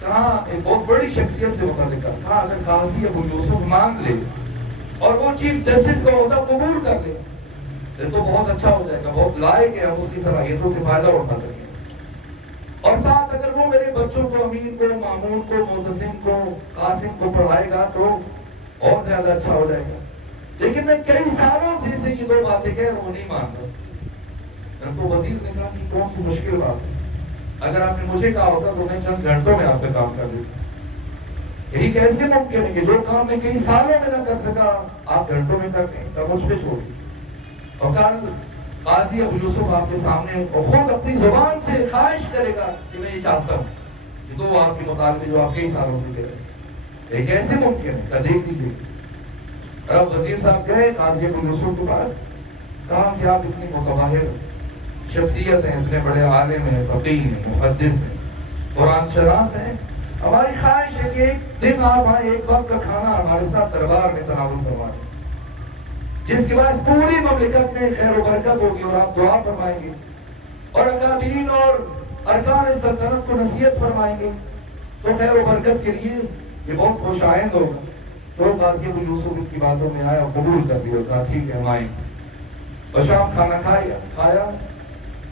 کہا ایک بہت بڑی شخصیت سے متعلق کہا اگر قاضی ابو یوسف مان لے اور وہ چیف جسٹس کا عہدہ قبول کر لے تو بہت اچھا ہو جائے گا, بہت لائق ہے, ہم اس کی صلاحیتوں سے فائدہ اٹھا سکیں. اور ساتھ اگر وہ میرے بچوں کو امین کو مامون کو معتصم کو قاسم کو پڑھائے گا تو اور زیادہ اچھا ہو جائے گا. لیکن میں کئی سالوں سے اسے یہ 2 باتیں کہہ رہا ہوں, نہیں مانتا. تو وزیر نے کہا کہ کون سی مشکل بات ہے, اگر آپ نے مجھے کہا ہوتا تو میں چند گھنٹوں میں آپ کا کام کر دیتا. یہی کیسے ممکن ہے کہ جو کام میں کئی سالوں میں نہ کر سکا آپ گھنٹوں میں کر دیں, تب مجھ پہ چھوڑی. اور کل قاضی ابو یوسف آپ کے سامنے خود اپنی زبان سے خواہش کرے گا کہ میں یہ چاہتا ہوں کہ 2 آپ کے مطالبے جو آپ کئی سالوں سے کہہ رہے ہیں, یہ کیسے ممکن ہے, دیکھ لیجیے. اب وزیر صاحب گئے قاضی ابو یوسف کے پاس, کہا کہ آپ اتنی متباہر شخصیت ہیں, اتنے بڑے عالم ہیں, فقیہ ہیں, محدث ہیں, قرآن شناس ہیں, ہماری خواہش ہے کہ ایک دن آپ آئیں, ایک وقت کا کھانا ہمارے ساتھ دربار میں تناول فرمائیں, جس کے بعد پوری مملکت میں خیر و برکت ہوگی اور آپ دعا فرمائیں گے اور اکابرین اور ارکان سلطنت کو نصیحت فرمائیں گے تو خیر و برکت کے لیے یہ بہت خوش آئند ہوگا. تو قاضی ابو یوسف کی باتوں میں آیا, قبول کر دیا, کہا ٹھیک ہے ہم آئیں. اور شام کھانا کھایا,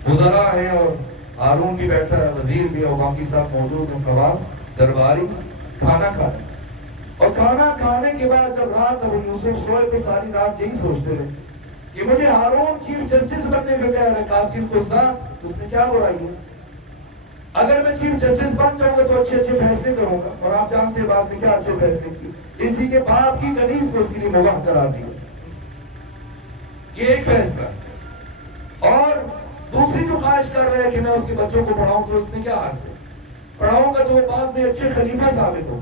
وزراء ہیں اور ہارون بھی بیٹھا ہے, وزیر بھی اور باقی سب موجود ہیں, خواص درباری. کھانا کھایا اور کھانا کھانے کے بعد جب رات ابو یوسف سوئے تو ساری رات یہی سوچتے رہے کہ مجھے ہارون چیف جسٹس بننے کا کیا ہے, قاسم کو صاحب اس میں کیا برائی ہے, اگر میں چیف جسٹس بن جاؤں گا تو اچھے اچھے فیصلے کروں گا. اور آپ جانتے ہیں بعد میں کیا اچھے فیصلے کی, اسی کے باپ کی کنیز کو اس کے لیے مباح کرا دیا. یہ ایک فیصلہ. اور دوسری جو خواہش کر رہا ہے کہ میں اس کے بچوں کو پڑھاؤں تو اس نے کیا حق ہے, پڑھاؤں گا تو وہ بعد میں اچھے خلیفہ ثابت ہو.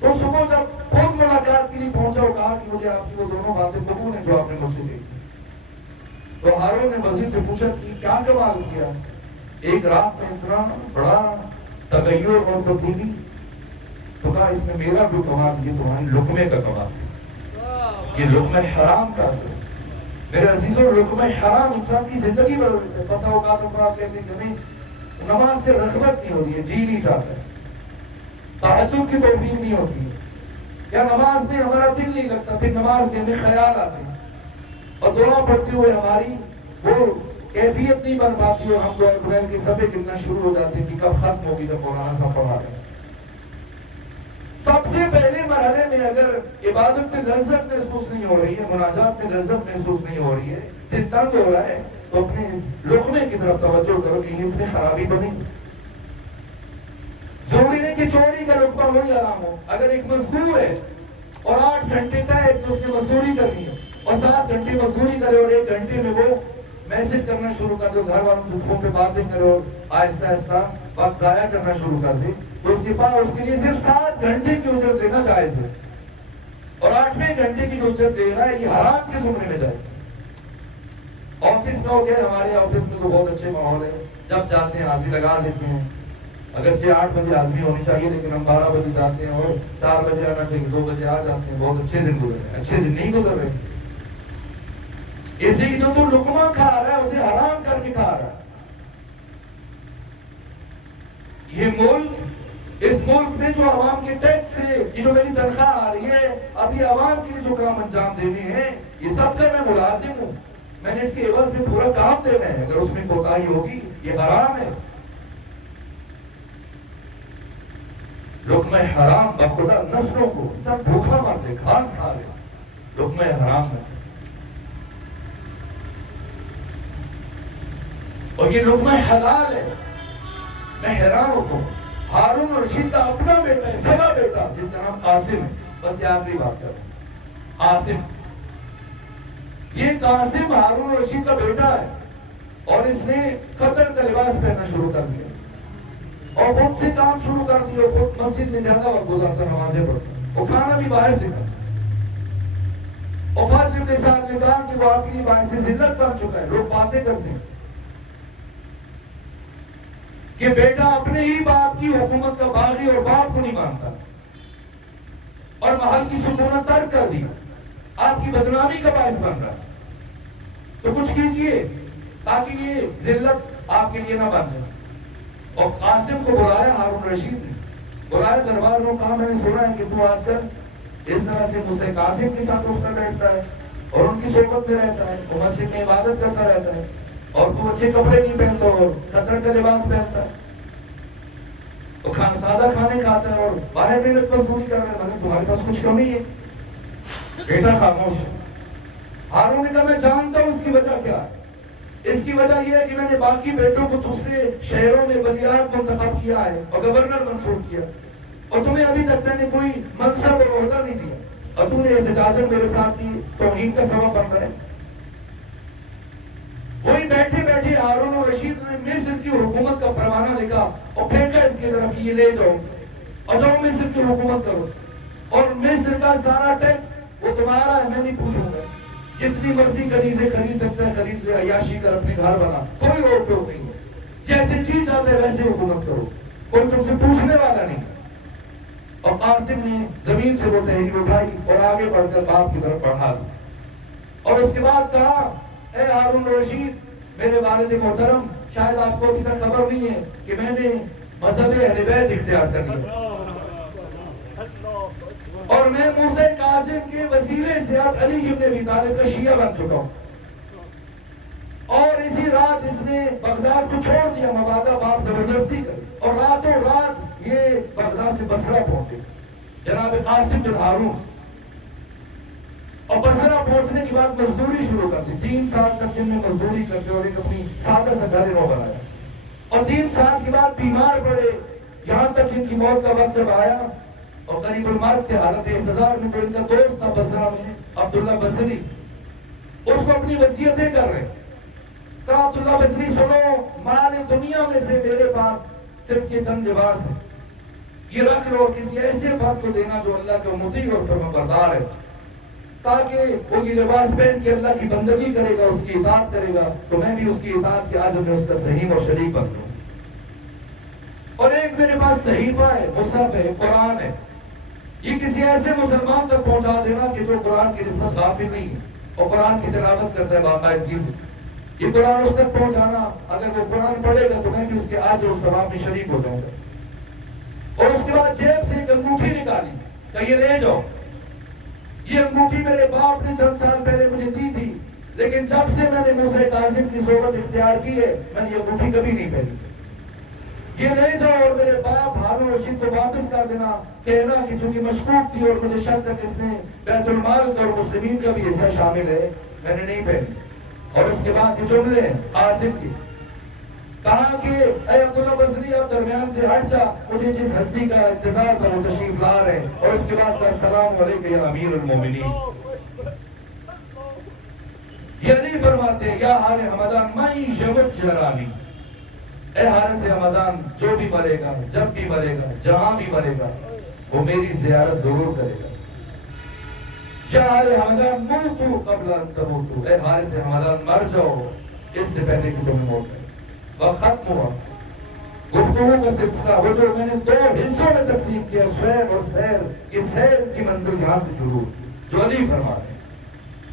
تو صبح جب خود ملاقات کے لیے پہنچا اور کہا کہ مجھے آپ کی وہ دونوں باتیں قبول ہیں جو آپ نے مجھ سے دیکھی. تو ہارون نے وزیر سے پوچھا کہ کیا کمال کیا, ایک رات میں اتنا بڑا تغیر اور تبدیلی. تو کہا اس میں میرا جو کمال یہ تمہارے لقمے کا کمال ہے, یہ لقمہ حرام کا اثر. میرے عزیزوں, لقمہ حرام انسان کی زندگی بدل دیتا ہے. بسا اوقات افراد کہتے ہیں کہ ہمیں نماز سے رغبت نہیں ہوتی ہے, جی نہیں چاہتا ہے, تہجد کی توفیق نہیں ہوتی ہے, یا نماز میں ہمارا دل نہیں لگتا, پھر نماز میں ہمیں خیال آتے ہیں اور دعا پڑھتے ہوئے ہماری وہ کیفیت نہیں بن پاتی اور ہم دعا قرآن کے صفحے گرنا شروع ہو جاتے ہیں کہ کب ختم ہوگی جب مولانا صاحب پڑھا رہے ہیں. سب سے پہلے مرحلے میں اگر عبادت میں لذت محسوس نہیں ہو رہی ہے, مناجات میں لذت محسوس نہیں ہو رہی ہے, دل تنگ ہو رہا ہے, تو اپنے اس لقمے کی طرف توجہ کرو کہ اس میں خرابی تو نہیں. ضروری نہیں کہ چوری کا لقمہ وہی آرام ہو. اگر ایک مزدور ہے اور 8 گھنٹے طے ہے تو اس نے مزدوری کرنی ہے اور 7 گھنٹے مزدوری کرے اور 1 گھنٹے میں وہ میسج کرنا شروع کر دے, گھر والوں سے فون پہ باتیں کرے اور آہستہ آہستہ وقت ضائع کرنا شروع کر دے, تو اس کے بعد اس کے لیے صرف 7 گھنٹے کی اجرت دینا جائز ہے. اور 8ویں گھنٹے کی جو اجرت دے رہا ہے یہ حرام کے زمرے میں جائے. آفس میں ہو گیا, ہمارے آفس میں تو بہت اچھے ماحول ہے, جب جاتے ہیں حاضری لگا لیتے ہیں. اگرچہ 8 بجے حاضری ہونی چاہیے لیکن ہم 12 بجے جاتے ہیں اور 4 بجے آنا چاہیے, 2 بجے آ جاتے ہیں. بہت اچھے دن گزر رہے ہیں, اچھے دن نہیں گزر رہے. اس لیے جو تو لقمہ کھا رہا ہے اسے حرام کر کے کھا رہا ہے. یہ ملک, اس ملک میں جو عوام کے ٹیکس سے جو میری تنخواہ آ رہی ہے, اب یہ عوام کے لیے جو کام انجام دینے ہیں یہ سب کا میں ملازم ہوں. میں نے اس کے عوض میں پورا کام دینا ہے. اگر اس میں کوتاہی ہوگی یہ حرام ہے. لقمہ حرام بخدا نسلوں کو سب بھوکا مرتے، گھاس کھا رہے، لقمہ حرام میں. اور یہ لقمہ حلال ہے. میں حیران ہوتا ہوں، ہارون رشید کا اپنا بیٹا ہے، سگا بیٹا، جس کا نام قاسم ہے. بس یہ آخری بات کر رہا ہوں. قاسم، یہ قاسم ہارون رشید کا بیٹا ہے، اور اس نے قطر کا لباس پہننا شروع کر دیا اور خود سے کام شروع کر دیا. خود مسجد میں زیادہ وقت گزارتا، نمازیں پڑھتا، اور کھانا بھی باہر سے کھاتا. اور فاضل ابن سعد نے کہا کہ وہ آپ کے لیے باعث ذلت بن چکا ہے. لوگ باتیں کرتے ہیں کہ بیٹا اپنے ہی باپ کی حکومت کا باغی اور باپ کو نہیں مانتا، اور محل کی سکونت ترک کر دی، آپ کی بدنامی کا باعث بن رہا. تو کچھ کیجئے تاکہ یہ ذلت آپ کے لیے نہ بن جائے. اور قاسم کو بلایا، ہارون رشید نے بلایا دربار میں، کہا میں نے سنا ہے کہ تو آج کل اس طرح سے موسیٰ قاسم کے ساتھ اٹھتا بیٹھتا ہے اور ان کی صحبت میں رہتا ہے، وہ مسجد میں عبادت کرتا رہتا ہے، اور تو اچھے کپڑے نہیں پہنتا اور قطر کا لباس پہنتا ہے، تو سادہ کھانے کھاتا ہے اور باہر محنت مزدوری کر رہا ہے، مگر تمہارے پاس کچھ کمی ہے. بیٹا خاموش. ہارون نے کہا میں جانتا ہوں اس کی وجہ کیا ہے. اس کی وجہ یہ ہے کہ میں نے باقی بیٹوں کو دوسرے شہروں میں ولیعہد منتخب کیا ہے اور گورنر منصوب کیا، اور تمہیں ابھی تک میں نے کوئی منصب اور عہدہ نہیں دیا، اور تم نے احتجاجاً میرے ساتھ کی توہین کا سبب بن رہا ہے. وہی بیٹھے بیٹھے ہارون رشید نے مصر کی حکومت کا پروانہ لکھا اور پھینکا اس کی طرف، یہ لے جاؤ اور جاؤ مصر کی حکومت کرو، اور مصر کا سارا ٹیکس وہ تمہارا ہے، میں نہیں پوچھوں گا. جتنی مرضی کنیزیں خرید سکتا ہے خرید لے، عیاشی کر اپنے گھر بنا، کوئی روک ٹوک نہیں ہے. جیسے جی چاہتے ویسے حکومت کرو، کوئی تم سے پوچھنے والا نہیں. اور قاسم نے زمین سے وہ تحریر اٹھائی اور آگے بڑھ کر باپ کی طرف بڑھا دی، اور اس کے بعد کہا اے ہارون رشید میرے والد محترم، شاید آپ کو ابھی تک خبر نہیں ہے کہ میں نے مذہب اہل بیت اختیار کر لیا، اور میں موسیٰ کاظم کے وسیلے سے اب علی ابن ابی طالب کا شیعہ بن چکا ہوں. اور اسی رات اس نے بغداد کو چھوڑ دیا، مبادہ باپ زبردستی کر، اور راتوں رات یہ بغداد سے بصرہ پہنچے جناب قاسم بن ہارون. اور بصرہ پہنچنے کی بعد مزدوری شروع کر دی. 3 سال تک جن میں مزدوری کرتے اور ایک اپنی سادہ سا گھر نو بنایا، اور 3 سال کے بعد بیمار پڑے، یہاں تک ان کی موت کا وقت جب آیا اور قریب الموت کے حالت انتظار میں، تو ان کا دوست تھا بصرہ میں عبداللہ بصری، اس کو اپنی وصیتیں کر رہے. کہا عبداللہ بصری سنو، مال دنیا میں سے میرے پاس صرف یہ چند لباس ہے، یہ رکھ لو، کسی ایسے فرد کو دینا جو اللہ کا مطیع اور فرمانبردار ہے، تاکہ وہ یہ لباس پہن کے اللہ کی بندگی کرے گا، اس کی اطاعت کرے گا، تو میں بھی اس کی اطاعت کے عجب میں اس کا صحیح اور شریک بن جاؤں. اور ایک میرے پاس صحیفہ ہے، مصحف ہے، قرآن ہے، یہ کسی ایسے مسلمان تک پہنچا دینا کہ جو قرآن کی نسبت غافل نہیں ہے اور قرآن کی تلاوت کرتا ہے باقاعدگی سے. یہ قرآن اس تک پہنچانا، اگر وہ قرآن پڑھے گا تو میں بھی اس کے اجر اور ثواب میں شریک ہو جاؤں گا. اور اس کے بعد جیب سے ایک انگوٹھی نکالی کہ یہ لے جاؤ. یہ انگوٹھی میرے باپ نے چند سال پہلے مجھے دی تھی، لیکن جب سے میں نے موسیٰ کاظم کی صحبت اختیار کی ہے میں نے یہ انگوٹھی کبھی نہیں پہنی. یہ لے جاؤ اور میرے باپ ہارون رشید کو واپس کر دینا، کہنا کہ چونکہ مشکوک تھی اور مجھے شک تک اس نے بیت المال کا اور مسلمین کا بھی حصہ شامل ہے، میں نے نہیں پہنی. اور اس کے بعد یہ جملے قاسم کی، کہا کہ اے عبداللہ بصری آپ درمیان سے ہٹ جا، مجھے جس ہستی کا انتظار تھا وہ تشریف لا رہے ہیں. اور اس کے بعد کہا السلام علیکم یا امیر المومنین. یہ علی فرماتے ہیں یا حار حمدان من یمت جرانی، اے حارث حمدان جو بھی مرے گا، جب بھی مرے گا، جہاں بھی مرے گا، وہ میری زیارت ضرور کرے گا. یا حارث حمدان موتو قبل ان تموتو، اے حارث حمدان مر جاؤ اس سے پہلے کہ تمہیں موت ہے. وقت ختم ہوا. گفتگو کا سلسلہ وہ جو میں نے 2 حصوں میں تقسیم کیا، سیر اور سیر، یہ سیر کی منزل یہاں سے شروع جو علی فرماتے ہیں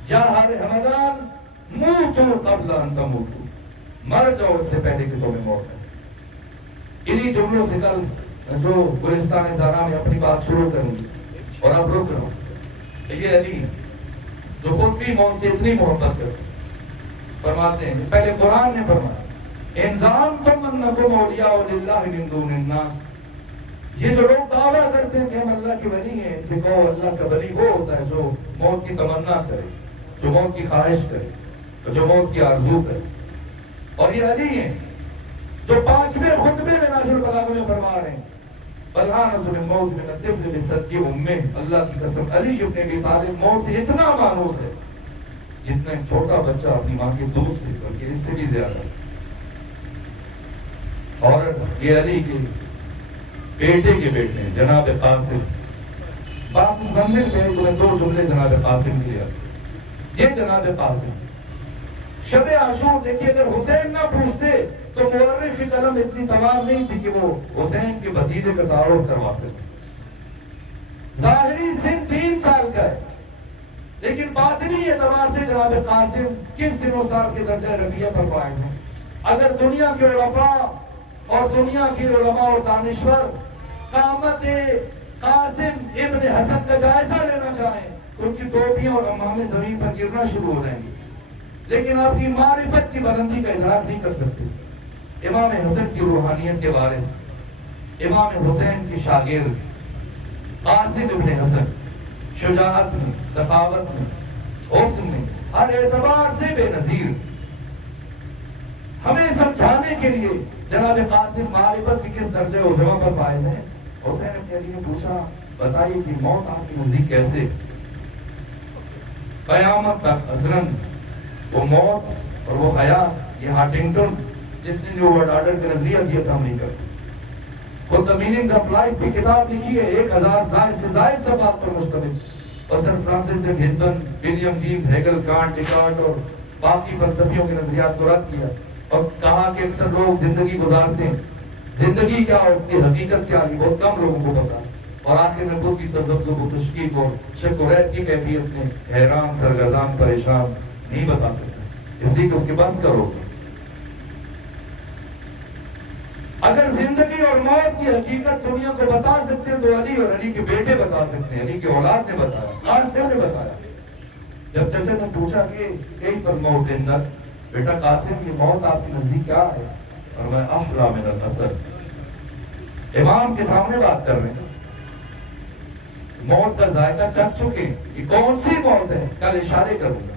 یا حارث حمدان موتو قبل ان تموتو، مر جاؤ اس سے پہلے کہ تمہیں موت ہے. انہی جملوں سے کل جو گلستان زہرا میں اپنی بات شروع کروں گی، اور اب رک رہا ہوں. یہ علی جو خود بھی موت سے اتنی محبت کرتے فرماتے ہیں، پہلے قرآن نے فرمایا انظام تم انکم اولیاء للہ من دون الناس، یہ جو لوگ دعویٰ کرتے ہیں کہ ہم اللہ کے ولی ہیں، ان سے کہو اللہ کا ولی وہ ہوتا ہے جو موت کی تمنا کرے، جو موت کی خواہش کرے، جو موت کی آرزو کرے. اور یہ علی ہیں جو 5ویں خطبے میں نازل البلاغہ میں فرما رہے ہیں بلعانۃ الموت من الطفل بصدق امہ. اللہ کی قسم علی ابن ابی طالب موت سے اتنا مانوس ہے جتنا ایک چھوٹا بچہ اپنی ماں کے دودھ سے، بلکہ اس سے بھی زیادہ. اور یہ علی کے بیٹے کے بیٹے ہیں جناب قاسم. بات اس منزل پہ تمہیں 2 جملے جناب قاسم کے لیے. یہ جناب قاسم شب عاشور دیکھیے، اگر حسین نہ پوچھتے تو مورخ کی قلم اتنی تمام نہیں تھی کہ وہ حسین کے بھتیجے کا تعارف کروا سکے. ظاہری سن 3 سال کا ہے، لیکن باطنی اعتبار سے جناب قاسم کس سن و سال کے درجہ رفیع پر فائز ہیں. اگر دنیا کے علماء اور دنیا کے علماء اور دانشور قامت قاسم ابن حسن کا جائزہ لینا چاہیں تو ان کی ٹوپیاں اور امامے زمین پر گرنا شروع ہو جائیں گی، لیکن آپ کی معرفت کی بلندی کا ادراک نہیں کر سکتے. امام حسن کی روحانیت کے وارث، امام حسین کے شاگرد قاسم ابن حسن شجاعت میں، سخاوت میں، حسن میں، ہر اعتبار سے بے نظیر. ہمیں سمجھانے کے لیے جناب قاسم معرفت کی کس درجے عظمہ پر فائز ہیں. حسین ابن علی نے پوچھا بتائیے کہ موت آپ کے نزدیک کیسے؟ قیامت تک اصلاً وہ موت اور وہ حیات، یہ ہارٹنگٹن جس نے جو ورڈ آرڈر کا نظریہ دیا تھا، ہم نہیں کرتے. خود دی میننگز آف لائف کی کتاب لکھی ہے 1000 زائد سے زائد صفحات پر مشتمل، اور سر فرانسس ہزبن، William James Hegel, Kant, Descartes اور باقی فلسفیوں کے نظریات کو رد کیا اور کہا کہ اکثر لوگ زندگی گزارتے ہیں، زندگی کیا اور اس کی حقیقت کیا یہ بہت کم لوگوں کو پتا، اور آخر میں خود کی تذبذب و تشکیک اور شک و ریب کی کیفیت میں حیران، سرگردان، پریشان نہیں بتا سکتے، اس لیے کہ اس کے بس کرو. اگر زندگی اور موت کی حقیقت دنیا کو بتا سکتے ہیں تو علی اور علی کے بیٹے بتا سکتے ہیں. علی کے اولاد نے بتایا، قاسم نے بتایا. جب چچا نے پوچھا کہ کیف الموت عندک، بیٹا قاسم یہ موت آپ کے نزدیک کیا ہے؟ اور میں احلی من الاسد. امام کے سامنے بات کر رہے ہیں، موت کا ذائقہ چکھ چکے کہ کون سی موت ہے، کل اشارے کروں گا.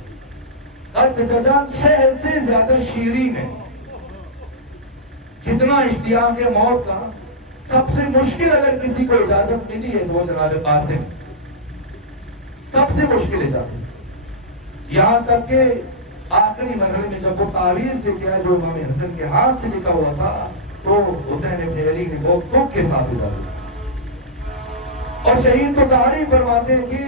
چچا جان شہد سے زیادہ شیرین ہے. جتنا اشتیاق ہے موت کا، سب سے مشکل اگر کسی کو اجازت ملی ہے تو وہ جناب قاسم، سب سے مشکل اجازت. یہاں تک کہ آخری مرحلے میں جب وہ تعویذ لے کے آیا جو امام حسن کے ہاتھ سے لکھا ہوا تھا تو حسین ابن علی نے بہت دکھ کے ساتھ اجازت. اور شہید کو تعریف فرماتے ہیں کہ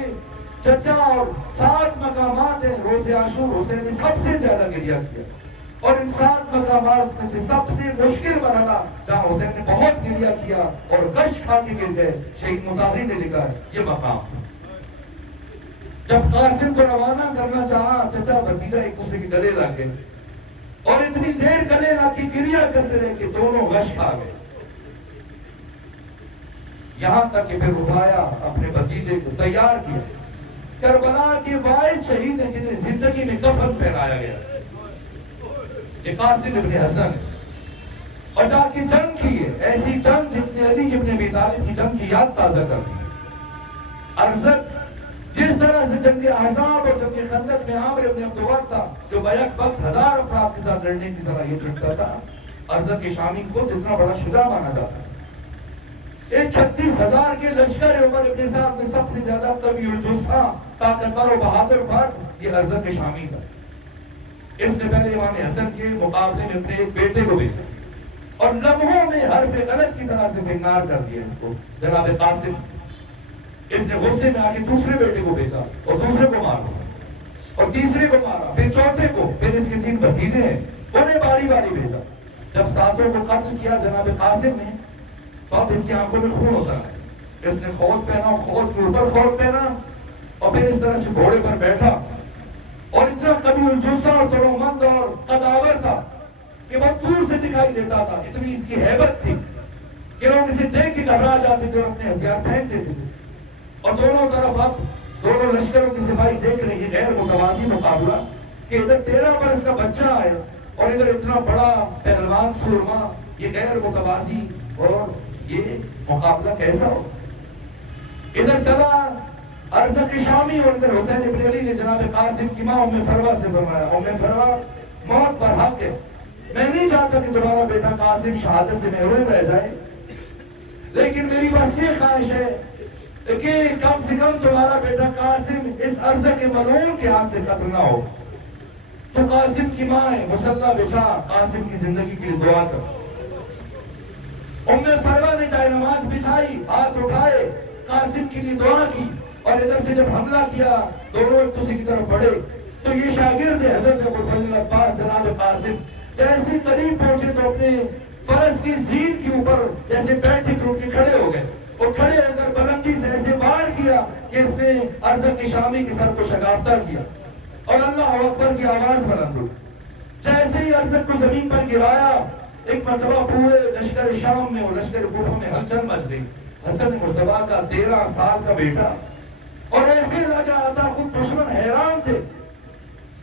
چچا اور 7 مقامات ہیں روز عاشور حسین نے سب سے زیادہ گریہ کیا، اور ان 7 مقامات میں سے سب سے مشکل مرحلہ جہاں حسین نے بہت گریہ کیا اور غش کھا کے گر گئے، شہید مطہری نے لکھا ہے یہ مقام. جب قاسم کو روانہ کرنا چاہا، چچا بھتیجا ایک دوسرے کے گلے لگ گئے اور اتنی دیر گلے لگ کے گریہ کرتے رہے کہ دونوں غش کھا گئے. یہاں تک کہ پھر اٹھایا، اپنے بھتیجے کو تیار کیا. کربلا کے واحد شہید ہیں جنہیں زندگی میں کفن پہنایا گیا، یہ قاسم ابن حسن. اور جا کے جنگ کی ہے، ایسی جنگ جس نے علی ابن ابی طالب کی جنگ کی یاد تازہ کر دی. ارزق جس طرح سے جنگ احزاب اور جنگ خندق میں عامر ابن عبدالوہاب تھا جو بیک وقت 1000 افراد کے ساتھ لڑنے کی صلاحیت رکھتا تھا، ارزق شامی کو اتنا بڑا شجاع مانا جاتا ہے. ایک 36,000 کے لشکر عمر ابن سعد میں سب سے زیادہ قوی الجثہ، طاقتور و بہادر فرد یہ ارزق شامی تھا. اس نے پہلے امام حسن کے مقابلے میں اپنے ایک بیٹے کو بھیجا اور لمحوں میں حرف غلط کی طرح سے فنگار کر دیا اس کو، جناب قاسم. اس نے غصے میں آگے دوسرے بیٹے کو بھیجا اور دوسرے کو مارا اور تیسرے کو مارا، پھر چوتھے کو، پھر اس کے 3 بھتیجے ہیں انہیں باری باری بھیجا. جب 7 کو قتل کیا جناب قاسم نے تو اب اس کی آنکھوں میں خون ہوتا ہے. اس نے خود پہنا، خود کے اوپر خود پہنا اور پھر اس طرح سے گھوڑے پر بیٹھا اور اتنا قوی الجثہ اور توانمند اور قداور تھا کہ وہ دور سے دکھائی دیتا تھا. اتنی اس کی ہیبت تھی کہ لوگ اسے دیکھ کے گھبرا جاتے تھے اور اپنے ہتھیار پھینک دیتے تھے. اور دونوں طرف اب دونوں لشکروں کی سپاہی دیکھ رہے ہیں غیر متوازی مقابلہ کہ ادھر 13 برس کا بچہ آیا اور ادھر اتنا بڑا پہلوان سورما. یہ غیر متوازی اور یہ مقابلہ کیسا ہو؟ ادھر چلا ارزق شامی اور ادھر حسین ابن علی نے جناب قاسم کی ماں ام فروا سے فرمایا ام فروا موت پر حق ہے، میں نہیں چاہتا کہ تمہارا بیٹا قاسم شہادت سے محروم رہ جائے، لیکن میری بس یہ خواہش ہے کہ کم سے کم تمہارا بیٹا قاسم اس ارزق ملعون کے ہاتھ سے قتل نہ ہو۔ تو قاسم کی ماں ہے، مصلی بچھا، قاسم کی زندگی کے لیے دعا کر۔ ام فروا نے چاہے نماز بچھائی، ہاتھ اٹھائے، قاسم کے لیے دعا کی، اور ادھر سے جب حملہ کیا دونوں ایک دوسرے کی طرف بڑھے تو یہ شاگرد حضرت ابوالفضل عباس جناب قاسم جیسے قریب پہنچے تو اپنے فرس کی زین کے اوپر جیسے بیٹھے تو کے کھڑے ہو گئے، اور کھڑے ہو کر بلندی سے ایسے وار کیا کہ اس نے ارزق شامی کے سر کو شگافتہ کیا، اور اللہ اکبر کی آواز بلند ہوئی۔ جیسے ہی ارزق کو زمین پر گرایا، ایک مرتبہ پورے لشکر شام میں اور لشکر کوفہ میں ہلچل مچ گئی۔ حسن مصطفیٰ کا 13 سال کا بیٹا، اور ایسے لگا آتا خود دشمن حیران تھے،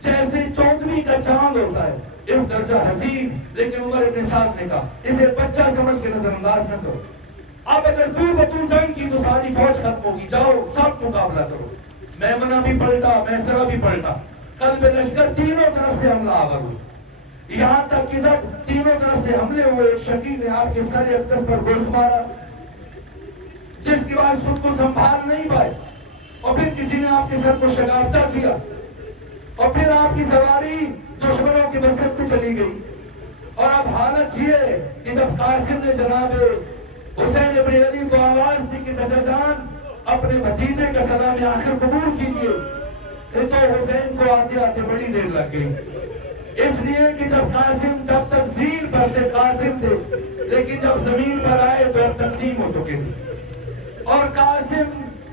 جیسے 14ویں کا چاند ہوتا ہے، اس درجہ حسین، لیکن عمر ابن سعد نے کہا اسے بچہ سمجھ کے نظر انداز نہ کرو، اب اگر دو بدو جنگ کی تو ساری فوج ختم ہوگی، جاؤ سب مقابلہ کرو۔ میمنہ بھی پلٹا، میسرہ بھی پلٹا، قلب لشکر تینوں طرف سے حملہ آور ہوئی، یہاں تک کہ جب تینوں طرف سے حملے ہوئے ایک شقی نے آپ کے سر اقدس پر گرز مارا، جس کے بعد خود کو سنبھال نہیں پائے، اور پھر کسی نے آپ کے سر کو شگافتہ کیا، اور پھر آپ کی سواری دشمنوں کی بسط میں چلی گئی، اور اب حالت یہ کہ جب قاسم نے جناب حسین ابن علی کو آواز دی کہ چچا جان اپنے بھتیجے کا سلام آخر قبول کیجئے، تو حسین کو آتے آتے بڑی دیر لگ گئی، اس لیے کہ جب تک زین پر تھے قاسم تھے، لیکن جب زمین پر آئے تو اب تقسیم ہو چکے تھے، اور قاسم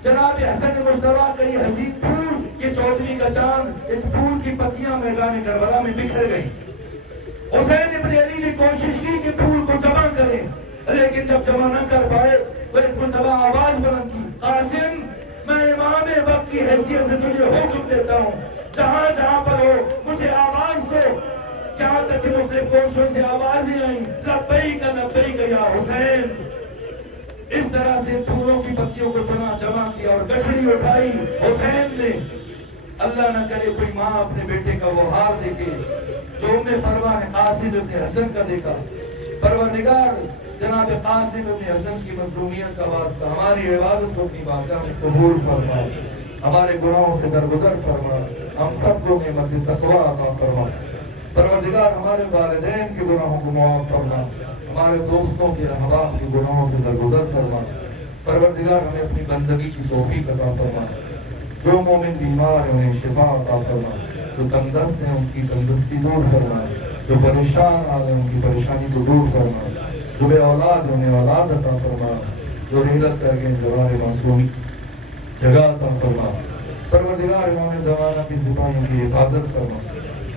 جناب حسن مصطفیٰ کا یہ حسین پھول، یہ 14ویں کا چاند، اس پھول کی پتیاں میدان کربلا میں بکھر گئی۔ حسین ابن علی نے کوشش کی کہ پھول کو جمع کریں، لیکن جب جمع نہ کر پائے تو ایک مرتبہ آواز بلند کی، قاسم میں امام وقت کی حیثیت سے تجھے حکم دیتا ہوں، جہاں جہاں پر ہو مجھے آواز دو، یہاں تک کہ مختلف کوششوں سے آوازیں آئیں، لبیک لبیک یا حسین۔ اس طرح سے پھولوں کی پتیوں کو چنا جمع کیا اور گٹھڑی اٹھائی حسین نے۔ اللہ نہ کرے کوئی ماں اپنے بیٹے کا وہ حال دیکھے جو ام فروا نے قاسم ابن حسن کا دیکھا۔ پروردگار جناب قاسم ابن حسن کی مظلومیت کا واسطہ ہماری عبادت کو اپنی بارگاہ میں قبول فرما، ہمارے گناہوں سے درگزر فرما، ہم سب کو نعمت تقویٰ عطا فرما۔ پروردگار ہمارے والدین کے گناہوں کو معاف فرما، ہمارے دوستوں کے احباب کے گناہوں سے درگزر فرما۔ پروردگار ہمیں اپنی بندگی کی توفیق عطا فرما، جو مومن بیمار ہیں انہیں شفا عطا فرما، جو تندرست ہیں ان کی تندرستی دور فرما، جو پریشان آ گئے ان کی پریشانی کو دور فرما، جو بے اولاد ہیں انہیں اولاد عطا فرما، جو رحلت کر گئے جوار معصومی جگہ عطا فرما۔ پروردگار امام زمانہ کی سپاہیوں کی حفاظت فرما،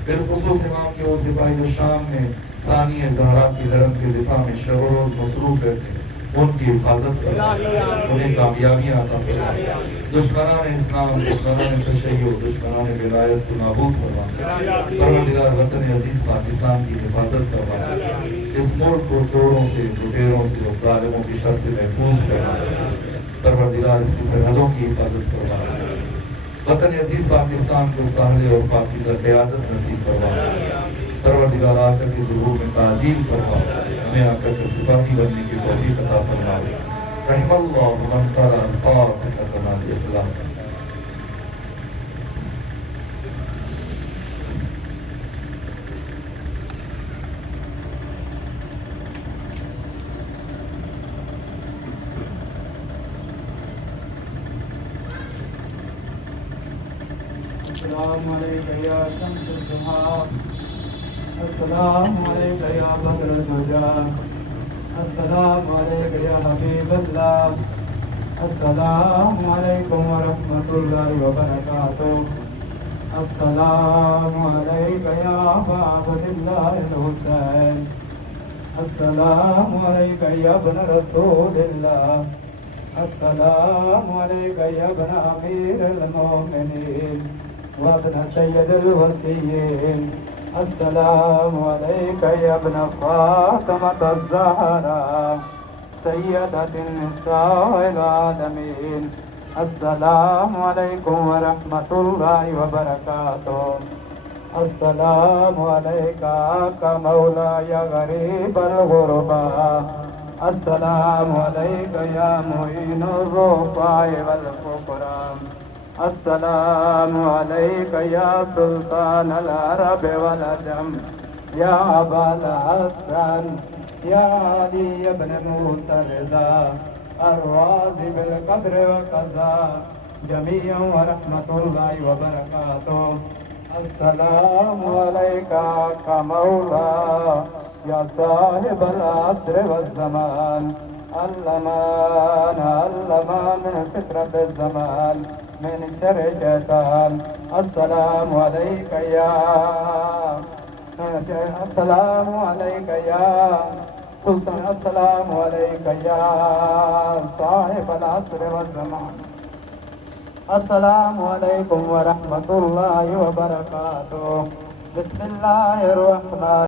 بالخصوص امام کے وہ سپاہی جو شام میں ثانی زہرا کی حرم کے دفاع میں شب و روز مصروف رہتے ہیں، ان کی حفاظت فرما، انہیں کامیابیاں عطا فرما۔ دشمنان اسلام، دشمنان تشیع، دشمنان ولایت کو نابود فرما۔ پروردگار وطن عزیز پاکستان کی حفاظت فرما، اس ملک کو چوروں سے، لٹیروں سے اور ظالموں کی شر سے محفوظ فرما۔ پروردگار اس کی سرحدوں کی حفاظت فرما، وطن عزیز پاکستان کو سہل اور پاکیزہ قیادت نصیب فرما۔ پروردگار آقا کی ظہور میں تعجیل فرما، ہمیں آقا کے سپاہی بننے کی توفیق عطا فرما۔ رحم اللہ من قرأ الفاتحہ بناس اخلاص۔ السلام علیکم یا شمس الضحیٰ، السلام علیکم یا بدر الدجا، السلام علیکم یا حبیب اللہ، السلام علیکم ورحمۃ اللہ وبرکاتہ، السلام علیکم یا ابا عبد اللہ الحسین، السلام علیکم یا ابن رسول اللہ، السلام علیکم یا ابن امیر المومنین وابن سید الوصیین، السلام علیکم یا ابن فاطمۃ الزہرا سيدة النساء العالمين. السلام عليكم ورحمة الله وبركاته. السلام عليك مولاي غريب الغرباء. السلام عليك يا معين الرفاع والفقراء. السلام عليك يا سلطان العرب والعجم، يا أبا الحسن، يا علي بن موسى الرضا الرازي بالقدر والقضاء جميعا ورحمة الله وبركاته. السلام عليك مولا يا صاحب العصر والزمان، الأمان من فترة الزمان من شر الشيطان. السلام عليك يا السلام عليك يا سلطان. السلام عليك يا صاحب العصر والزمان. السلام عليكم ورحمة الله وبركاته. بسم الله الرحمن